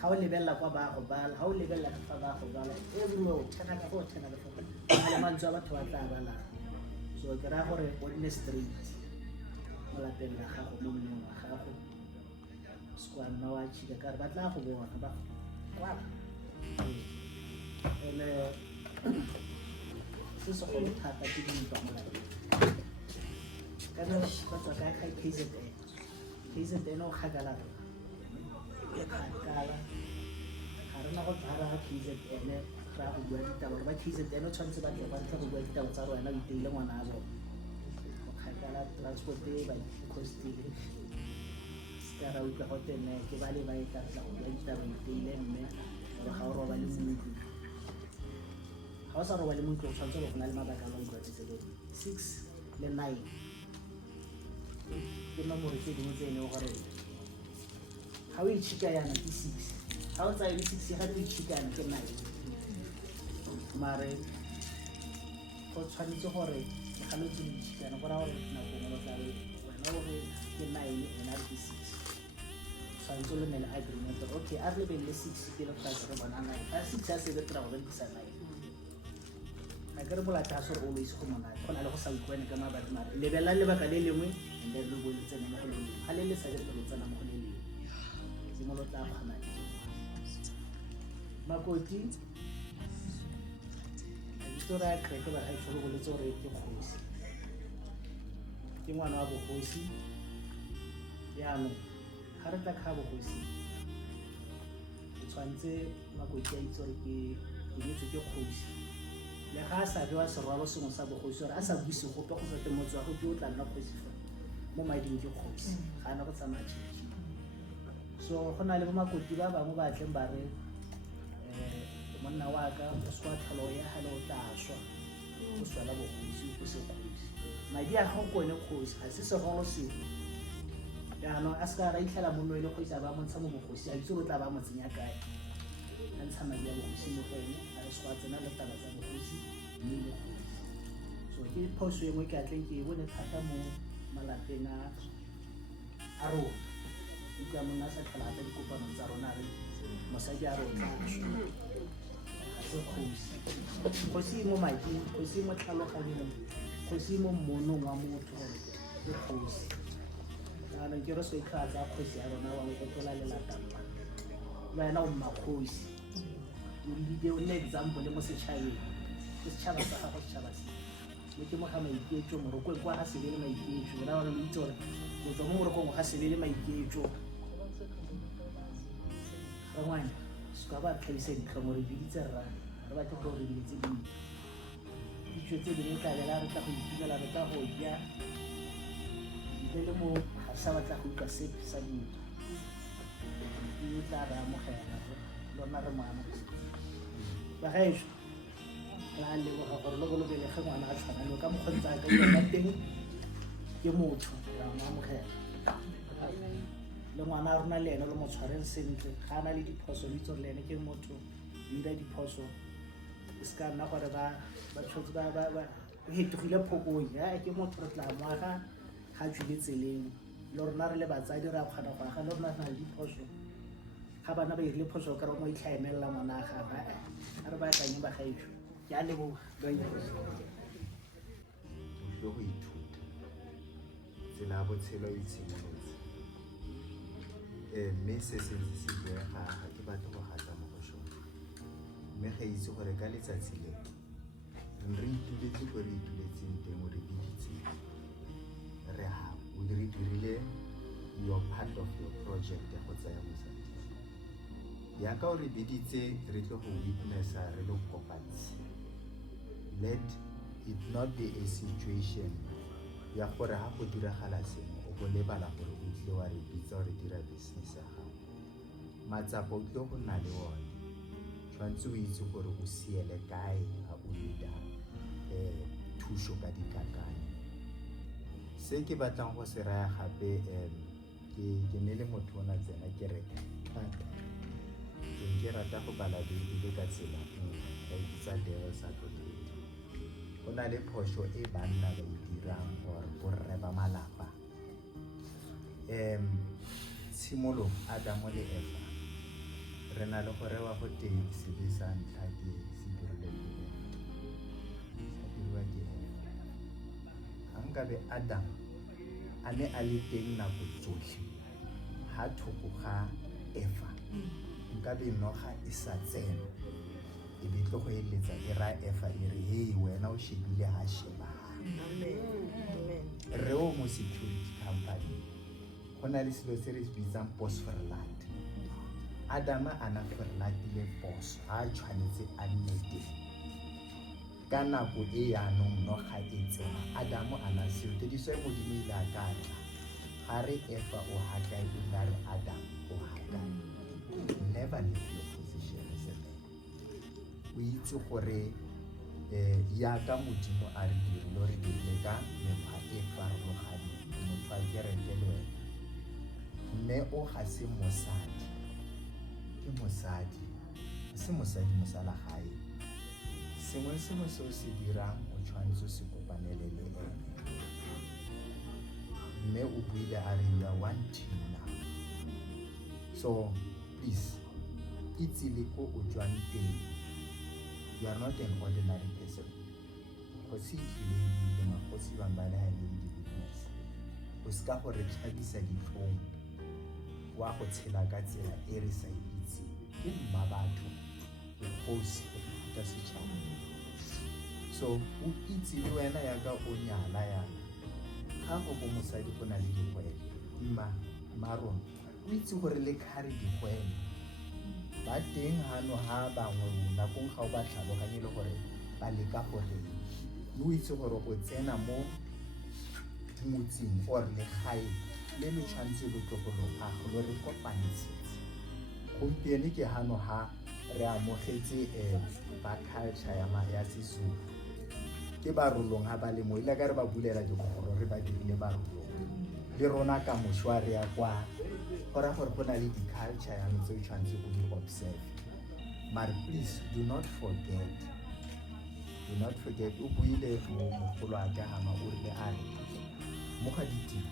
ga o lebella kwa ba go bala ga o lebella ka fa ba go bala everywhere o tshena ka go tshena ka fa le mantso a batho ba tla bala so ke ra gore o nne straight mo lapeng la gago mo mmeleng wa gago skwana wa chika ka re ba tla go bona ba kwa ene se se go thata ke dintwa mo lapeng kana ba tswa ka ga KZN o khagala ya khagala ga rena go tsara ga KZN ra go bua ditaba ba KZN o tshwantse ba tla go bua ditaba tsa rona di teile ngwana a bona go khagala transport ba costile skara o tla go tenne ke ba le ba e tla go bua ditaba di teile mme gore ga o roba le motho ga o sa roba le motho o tshwantse go na le mabaka a mangwe a tsetse 6 le 9 ke nomoro tse dingwe tse e leng gore ga o itšhika yana ke 6 ga o tsaya le 6 ga o itšhika yana ke 9 mare go tshwanetse gore ga lo tsene itšhikana go ra gore nako ngwe tla re wena o re ke 9 ena re ke 6 tshwanetse le nele agreement okay a re lebelele 6 pele go tla re bona 9 a 6 a se betra go berekisa 9 a ke re bolata so re always go monate go na le go sa utlwane ka mabadi mare lebella lebaka le lengwe and then le go tsena mo go le lengwe ga le le sa le go tsena mo go le lengwe se mo lo tla gana makoti histori ya kreke ba ga e tsholo go le tsore ke kgosi ke ngwana wa bogosi yaanong ga re tla ka bogosi o tshwanetse makoti a itse gore ke nyetse ke kgosi le ga a sa bewa serwalo sengwe sa bogosi gore a sa buise gope go fete motse wa go ke o tla nna kgosi fa mo mading ke kgosi ga ana go tsamaya tšhitšhi so go na le bo makoti ba bangwe ba tleng ba re monna wa ka o se wa tlholo ya gale o tla swa o swela bogosi o se kgosi madi a gago kone kgosi ga se segolo sepe yaanong a se ka ra itlhela monno e le kgosi a ba montsha mo bogosi a itse o tla ba mo tsenya kae a ntsha madi a bogosi mo go ene a se wa tsena le taba tsa bogosi mme le kgosi so ke phoso e nngwe ke atleng ke e bone thata mo malapeng a rona utlwa monna a sa tlhola ata dikopanong tsa rona re mosadi a rona kgosi mo mading kgosi mo tlhaloganyong kgosi mo mmonong wa motho gore ke kgosi jaanong ke re so itlha tsa kgosi ya rona wa go tlola lelapa le wena o mmakgosi o nne example le mo setšhabeng ke setšhaba sa gago setšhaba se le ke mo ga maiketso morokong kwa ga sebe le maiketso ona bana lo itse gore go tswa mo morokong ga sebe le maiketso ga ngwana se ka ba tlhabisa ditlhomo re biditse rra re batla go re biletse ditso tse dingwe tla bela re tla go itumela re tla go ja ntle le mo ga sa batla go utlwa sepe sa dintho e tla re amogela lona re mo amogela bagaešo re a leboga gore le go lebelege ngwana a tshwana le ka mokgontsa ka ka teng ke motho ra mo amogela le ngwana a rona le ene le mo tshwareng sentle ga a na le diphoso le itse gore le ene ke motho le dira diphoso e se ka nna gore ba tshotse ba hetogile phokong ke motho re tla moaga ga tswile tseleng le rona re le batsadi re a kgona go aga le rona re na le diphoso ga bana ba irile phoso ka re mo itlhaemelela ngwana a gagwe a re baakanye bagaetsho ke a leboga o go ithuta tsela ya botshelo e tshimolotse mme se se se buega ga ke batho go gata mo go sone mme ga itse gore ka letsatsi leo re ituletse ko re ituletseng teng o re biditse re ha o re dirile your part of your project ya go tsaya mosadi yaka o re biditse re tlo go witnessa re lo kopantshe let it not be a situation ya gore ha go diragala sengwe o go lebala gore o tlile wa re bitsa gore dira business ya gago matsapo o tlile go nna le one tshwanetse o itse gore o siele kae ga o leda thuso ka dikakanyo se ke batlang go se raya gape ke ne le motho o na tsena ke reka thata ke rata go bala bebele ka tsela ka itsa devil's advocate go na le phoso e banna ba e dirang gore borre ba malapa tshimolong Adamo le Eva re na le gore wa go teng se le sa ntlha ke se dirile ke ha nkabe Adam a ne a le teng nako tsotlhe ha thoko ga Eva nkabe noga e sa tsena e be tlo go eletsa e ra Eva e re hey wena o shebile ha sheba re o mo security company go na le selo se re se bitsang post verlaat Adama a na verlaatile poso ha tshwanetse a nnete ka nako e yaanong noga e tsena Adamo a na seo te di se modimo ile a ka tla ga re Eva o haka e la re Adam o haka never leave your position as a man o itse gore yaka modimo a re dirile re dirile ka mekgwa e farologaneng motho a kereke le wena mme o ga se mosadi ke mosadi se mosadi mosala gae sengwe sengwe se o se dirang o tshwanetse se kopanele le ene mme o buile a re you are one team now so please itse le ko o tswang teng you are not an ordinary person go se tlile le magosi bang ba le ha le di-business o ska go re tlhabisa ditlhong wa go tshela ka tsela e re sa itse ke mma batho bogosi ka setšhaba so o itse le wena yaka o nyala yana ga go bo mosadi go na le digwele maron o itse gore le khare digwele ba teng hano ha bangwe nakong ga o ba tlhaloganye le gore ba leka gore o itse gore go tsena mo motsing or le gae le le tshwanetse le tlogolo a go re kopantshitse gompieno ke hano ha re amogetse ba culture ya Sesotho ke barolong ha ba le mo ile ka re ba bulela dikgoro re ba dirile barolong le rona ka moshware ya kwa gora gore go na le di-culture ya ntse o tshwanetse go di-observe but please do not forget o buile mogolo a ka hama o rile a re mo ga ditiro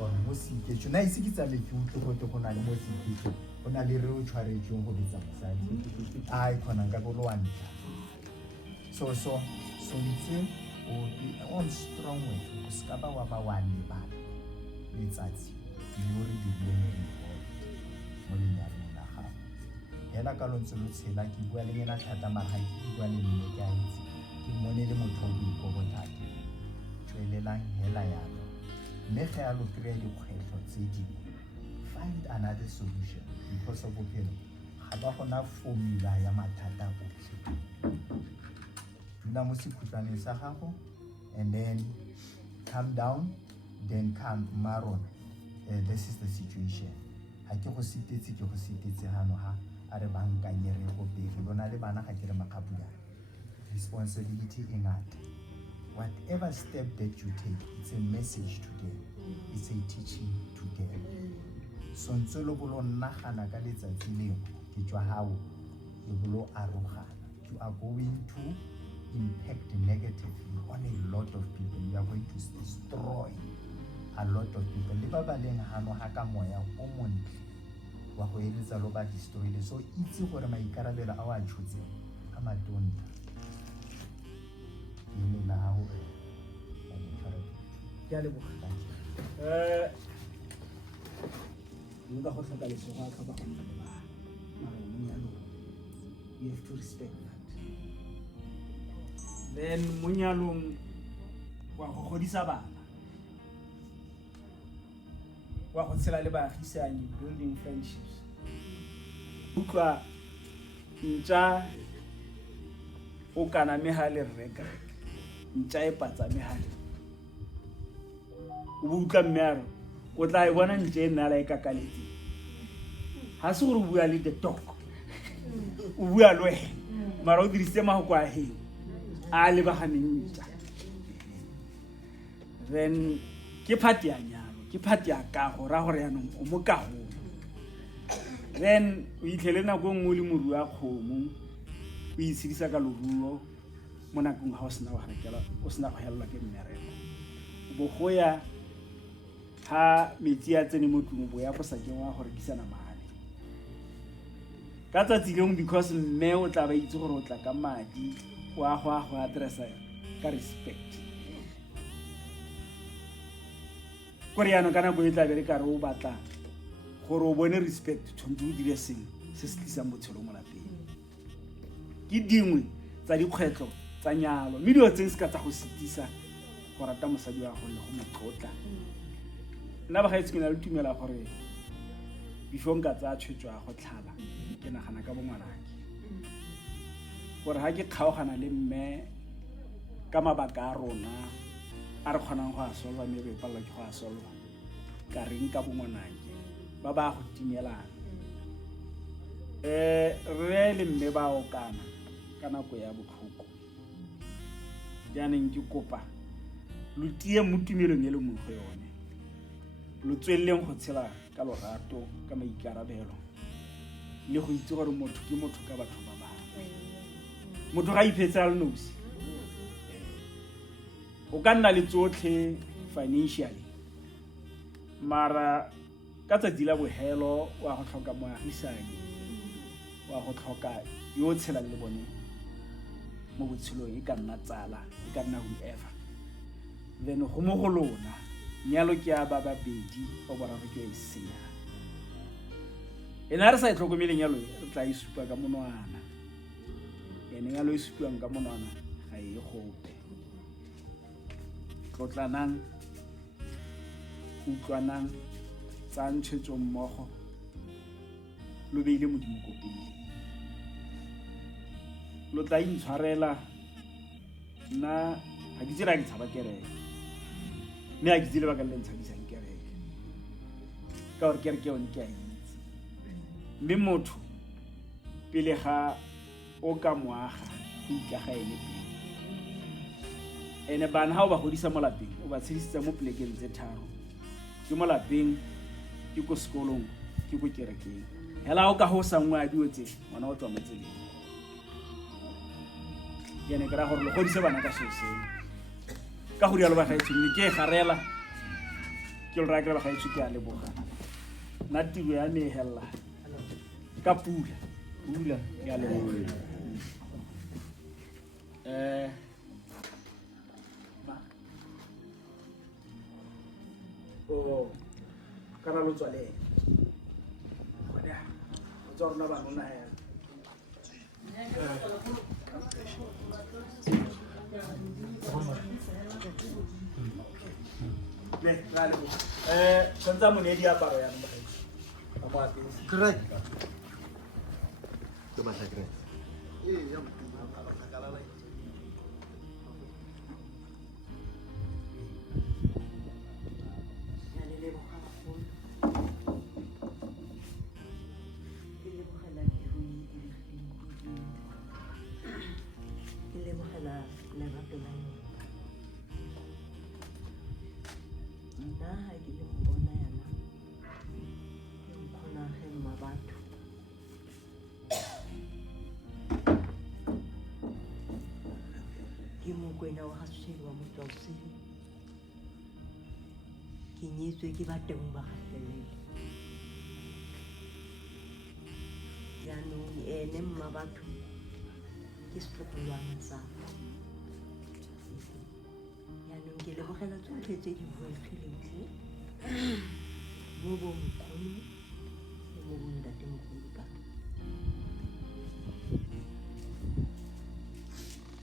or mo siketso na ise ke tsameke utlwe gote go na le mo siketso go na le re o tshwaretseng go bitsa mosadi a e kgonang ka bolo wa ntlha so ntse o be on strong way o ska ba wa ba wa lebala letsatsi le re dirileng mo lenyalong la gago hela ka lontse lo tshela ke bua le ngena thata mara ke bua le nne ke a itse ke mone le motho o go bothata tswelelang hela yalo mme ge a lo kry-a dikgwetlho tse dingwe find another solution because of bophelo ga ba gona formula ya mathata otlhe dula mo sekhutlwaneng sa gago and then calm down then come maron this is the situation ha ke go sitetse hano ha a re bankanye re go pele lona le bana ga ke re makgapula responsibility e ngata whatever step that you take it's a message to them it's a teaching to them so ntse lo bolo nnagana ka letsatsi leo ke tswa hao lo bolo arogana you are going to impact negatively on a lot of people you are going to destroy a lot of people le ba ba leng hano ha ka moya o montle wa go eletsa lo ba history le so itse gore maikarabelo a o a tshotseng a matonta le la gago ke a leboga nka go tlhoka lesogo a tlhoka go nna le bana mara monyalong you have to respect that. Then monyalong wa go godisa bana, wa go tshela le baagisane, building friendships. Utlwa ntja o kana mehale reka ntja e patsa mehale o utlwa mmearo o tla e bona ntje nna la e kakaletse ha se gore o bua le the dog o bua le wena mara o dirisitse mahoko a heng a lebaganeng ntja. Then ke phati ya nyalo, ke phati ya kago ra gore yanong o mo kago. Then o itlhele nako nngwe le morui a kgomo o itshedisa ka loruo mo nakong ga o sena go rekela o sena go helelwa ke mmereko bo go ya ha metsi a tsene mo tlung bo ya go sa kengwa go rekisana madi ka tsatsi lengwe because mme o tla ba itse gore o tla ka madi wa go addressa ka respect gore yana kana go tla be re ka re o batla gore o bone respect tshwanetse o dire seng se se tlisang botshelo mo lapeng ke dingwe tsa dikgwetlo tsa nyalo mme dilo tse se ka tsa go sitisa go rata mosadi wa go le go motlotla nna ba gaetse ke na le tumela gore before nka tsa tshwetso ya go tlhala ke nagana ka bongwanake gore ha ke kgaogana le mme ka mabaka a rona a re kgonang go a solva mme re palelwa ke go a solva ka reng ka bongwanake ba ba go timelana re le mme ba okana ka nako ya botlhoko jaaneng ke kopa lo tie mo tumelong e le mo go yone lo tswelleng go tshela ka lorato ka maikarabelo le go itse gore motho ke motho ka batho ba bangwe motho ga iphetsa le nosi o ka nna le tsotlhe financially mara ka tsatsi la bohelo wa go tlhoka moagisane wa go tlhoka yo o tshelang le bone mo botshelong e ka nna tsala e ka nna whoever then go mo go lona nyalo ke a ba babedi o boraro ke a isenya ena re sa itlhokomele nyalo re tla isupa ka monwana ene nyalo e supiwang ka monwana ga e gope tlotlanang utlwanang tsa ntshwetso mmogo lo beile modimo ko pele lo tla intshwarela nna ga ke tsira ke tshaba kereke mme a ke tsile ba ka le ntshadisang kereke ka gore kereke yone ke a itse mme motho pele ga o ka moaga go itlaga ene pele ene bana ha o ba godisa mo lapeng o ba tshedisitsa mo plekeng tse tharo ke mo lapeng ke ko sekolong ke ko kerekeng hela o ka ho sangwe a diotse ngwana o tswa mo tseleng yene ka ra gore le godise bana ka soseng ka go dialo ba gaetsho mme ke garela ke lo rakela ba gaetsho ke a leboga nna tiro ya me hella ka pula ya leboga o kana lo tswale bona o tswa rona ba nona hela santsa mone diaparo ya correct ke batla correct ya ke nyetswe ke ba teng ba gatlelele jaanong ene mma batho ke setlogolwana sa jaanong ke lebogela tsotlhe tse di buegileng mo bonkgono le mo bontatemogolo ba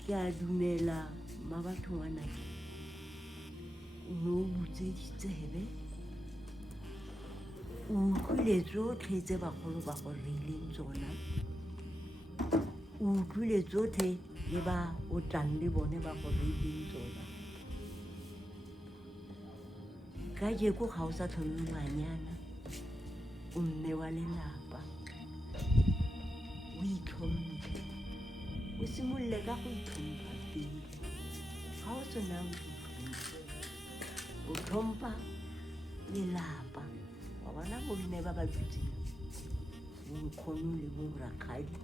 ke a dumela mma batho ngwanake o ne o butse ditsebe o utlwile tsotlhe tse bagolo ba go reileng tsona o utlwile tsotlhe le ba o tlang le bone ba go reileng tsona ka jeko ga o sa tlhole ngwanyana o mme wa lelapa o itlhomphe o simolole ka go itlhompha pele ga o sena o tlhompha lelapa wa bona bomme ba ba dutseng bonkgono le borakgadi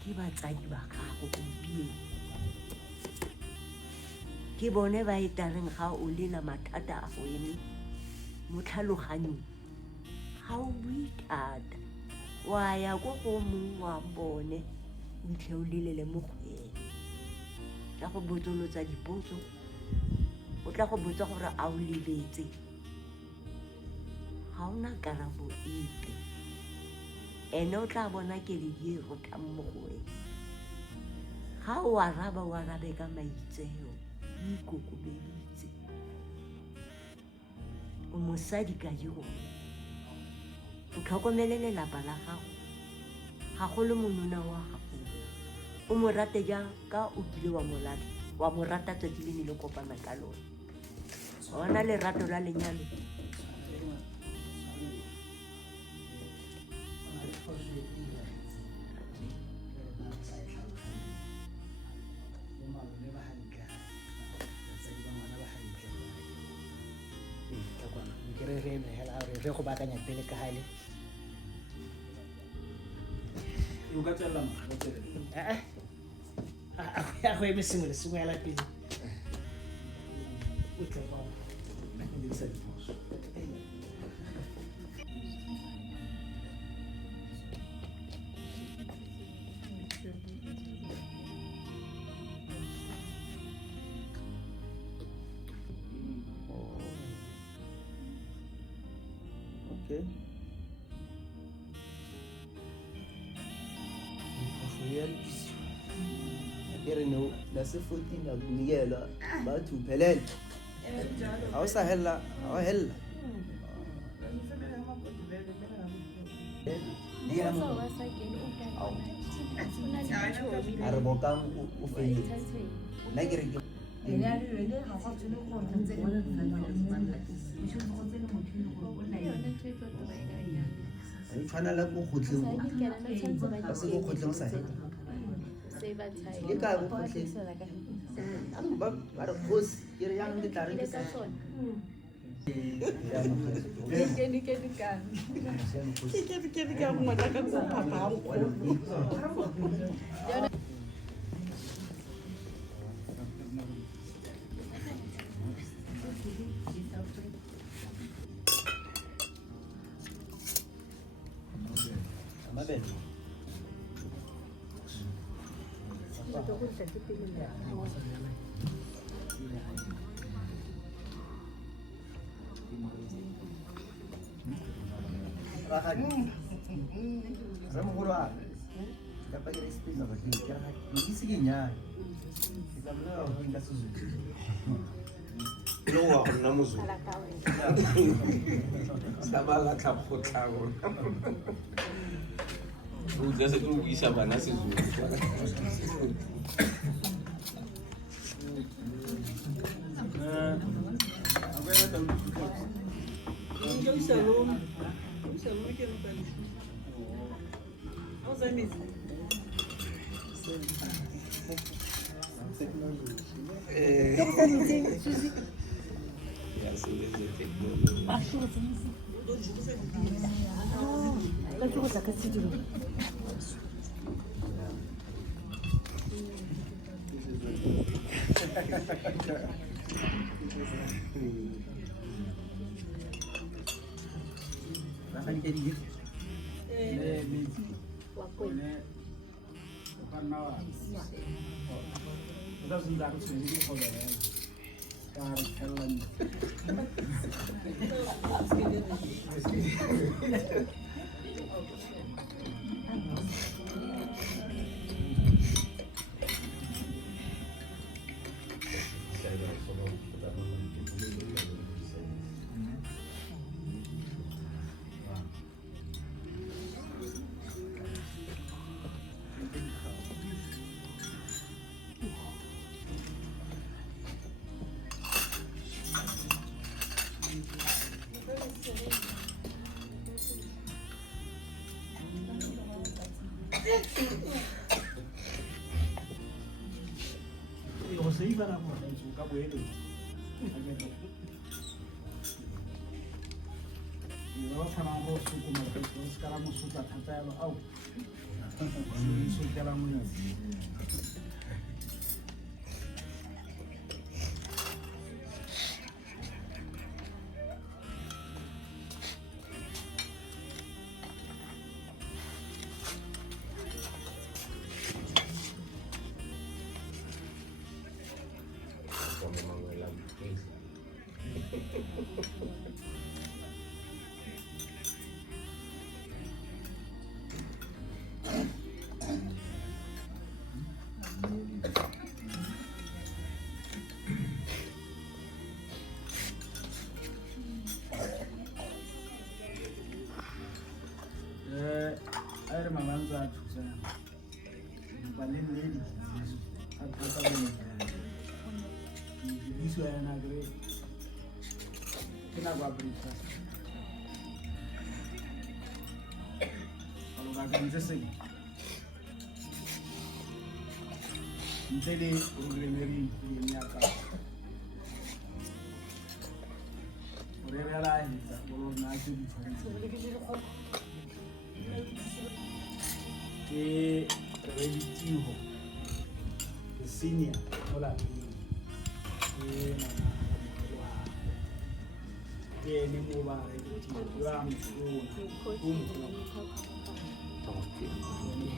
ke batsadi ba gago gompieno ke bone ba etareng ga o lela mathata a go eme mo tlhaloganyong ga o bue thata wa ya ko go mongwe wa bone o itlhe o lelele mo go ene tla go botsolotsa dipotso o tla go botsa gore a o lebetse ga o na karabo epe ene o tla bona keledi e rothang mo go wena ga o araba o arabe ka maitseo o ikokobeditse o mosadi ka jero o tlhokomele lelapa la gago ga go le monona wa gago o mo rate jaaka o kile wa mo rata tsatsi le ne le kopana ka lone ona lerato la lenyalo re go baakanya pele ka gale o ka tswelela mo ya go eme sengwe le sengwe ya lapele o tle mo dirisa diphoso Okay. Akere no la se 14 ya kunikela batho phelele a o sa hella a o hella a re bokang o fele nna ke re ke o tshwana la go kgotleng ba se go kgotleng sa hela le ka go kgotleng ba re kgosi ke re yang di tla re ke sa Mabel. Ramogolo a kapa ke respect ba ke ke ra ke se nya ke tla bla go nka se no wa go nna mozo sa ba la tla go tlago o tla se go isa bana se zo wa kwena go save na go ka boelo ba tshwanang go sukuma go se ka mo suta thata ya au so ke la mo a re mabanza a thusa ba le ledi a thata le diso ya na gre ke na ba brisa alo ga ntse se ntse le programmering ya ka ore re la hitsa go na se di tshwanetse ke Relitivo, the senior, hola, ke ne mo ba re ke wa mo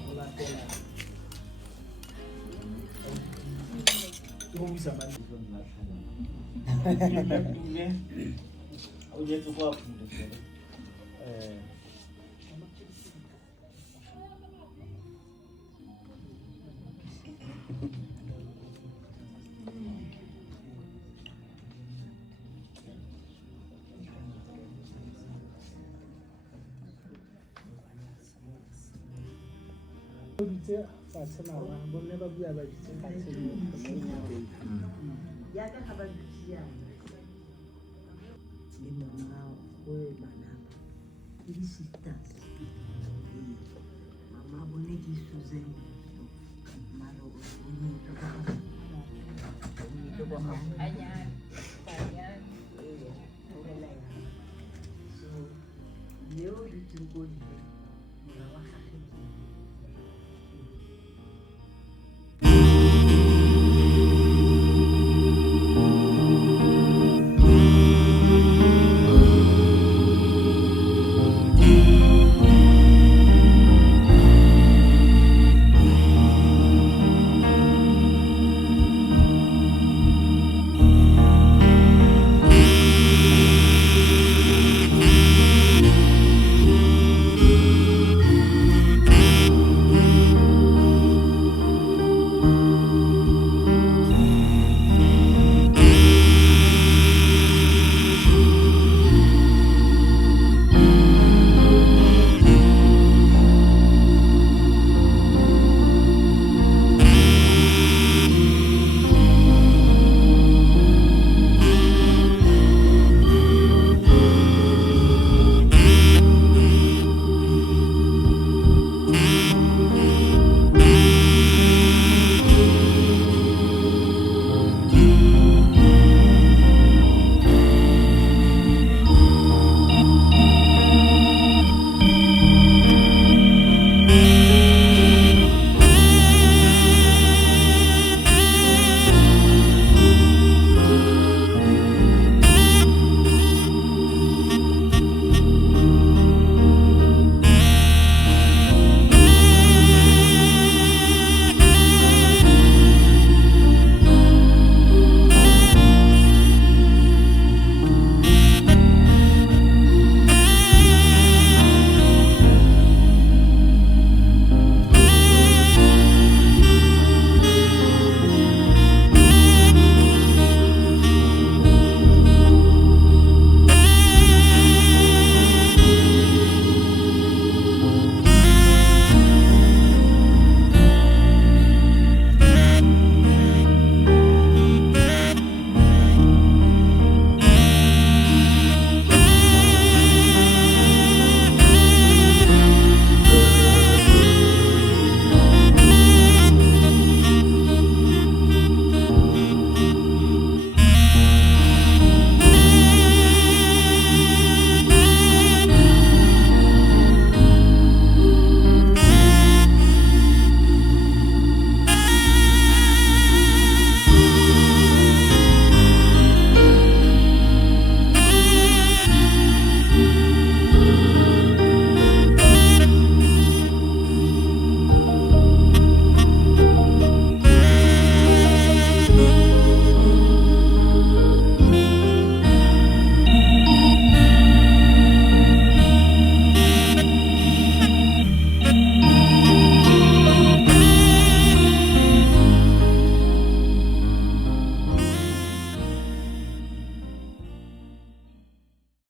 hola tela o bisa ba di ne o je to kwa bitse fatshe mawa bonne ba bua ba bitse fatshe ya ka ga ba bua le mama o bana le sisters mama bone ke Susan maro o ni to ba ni to ba anya so yo di tu ko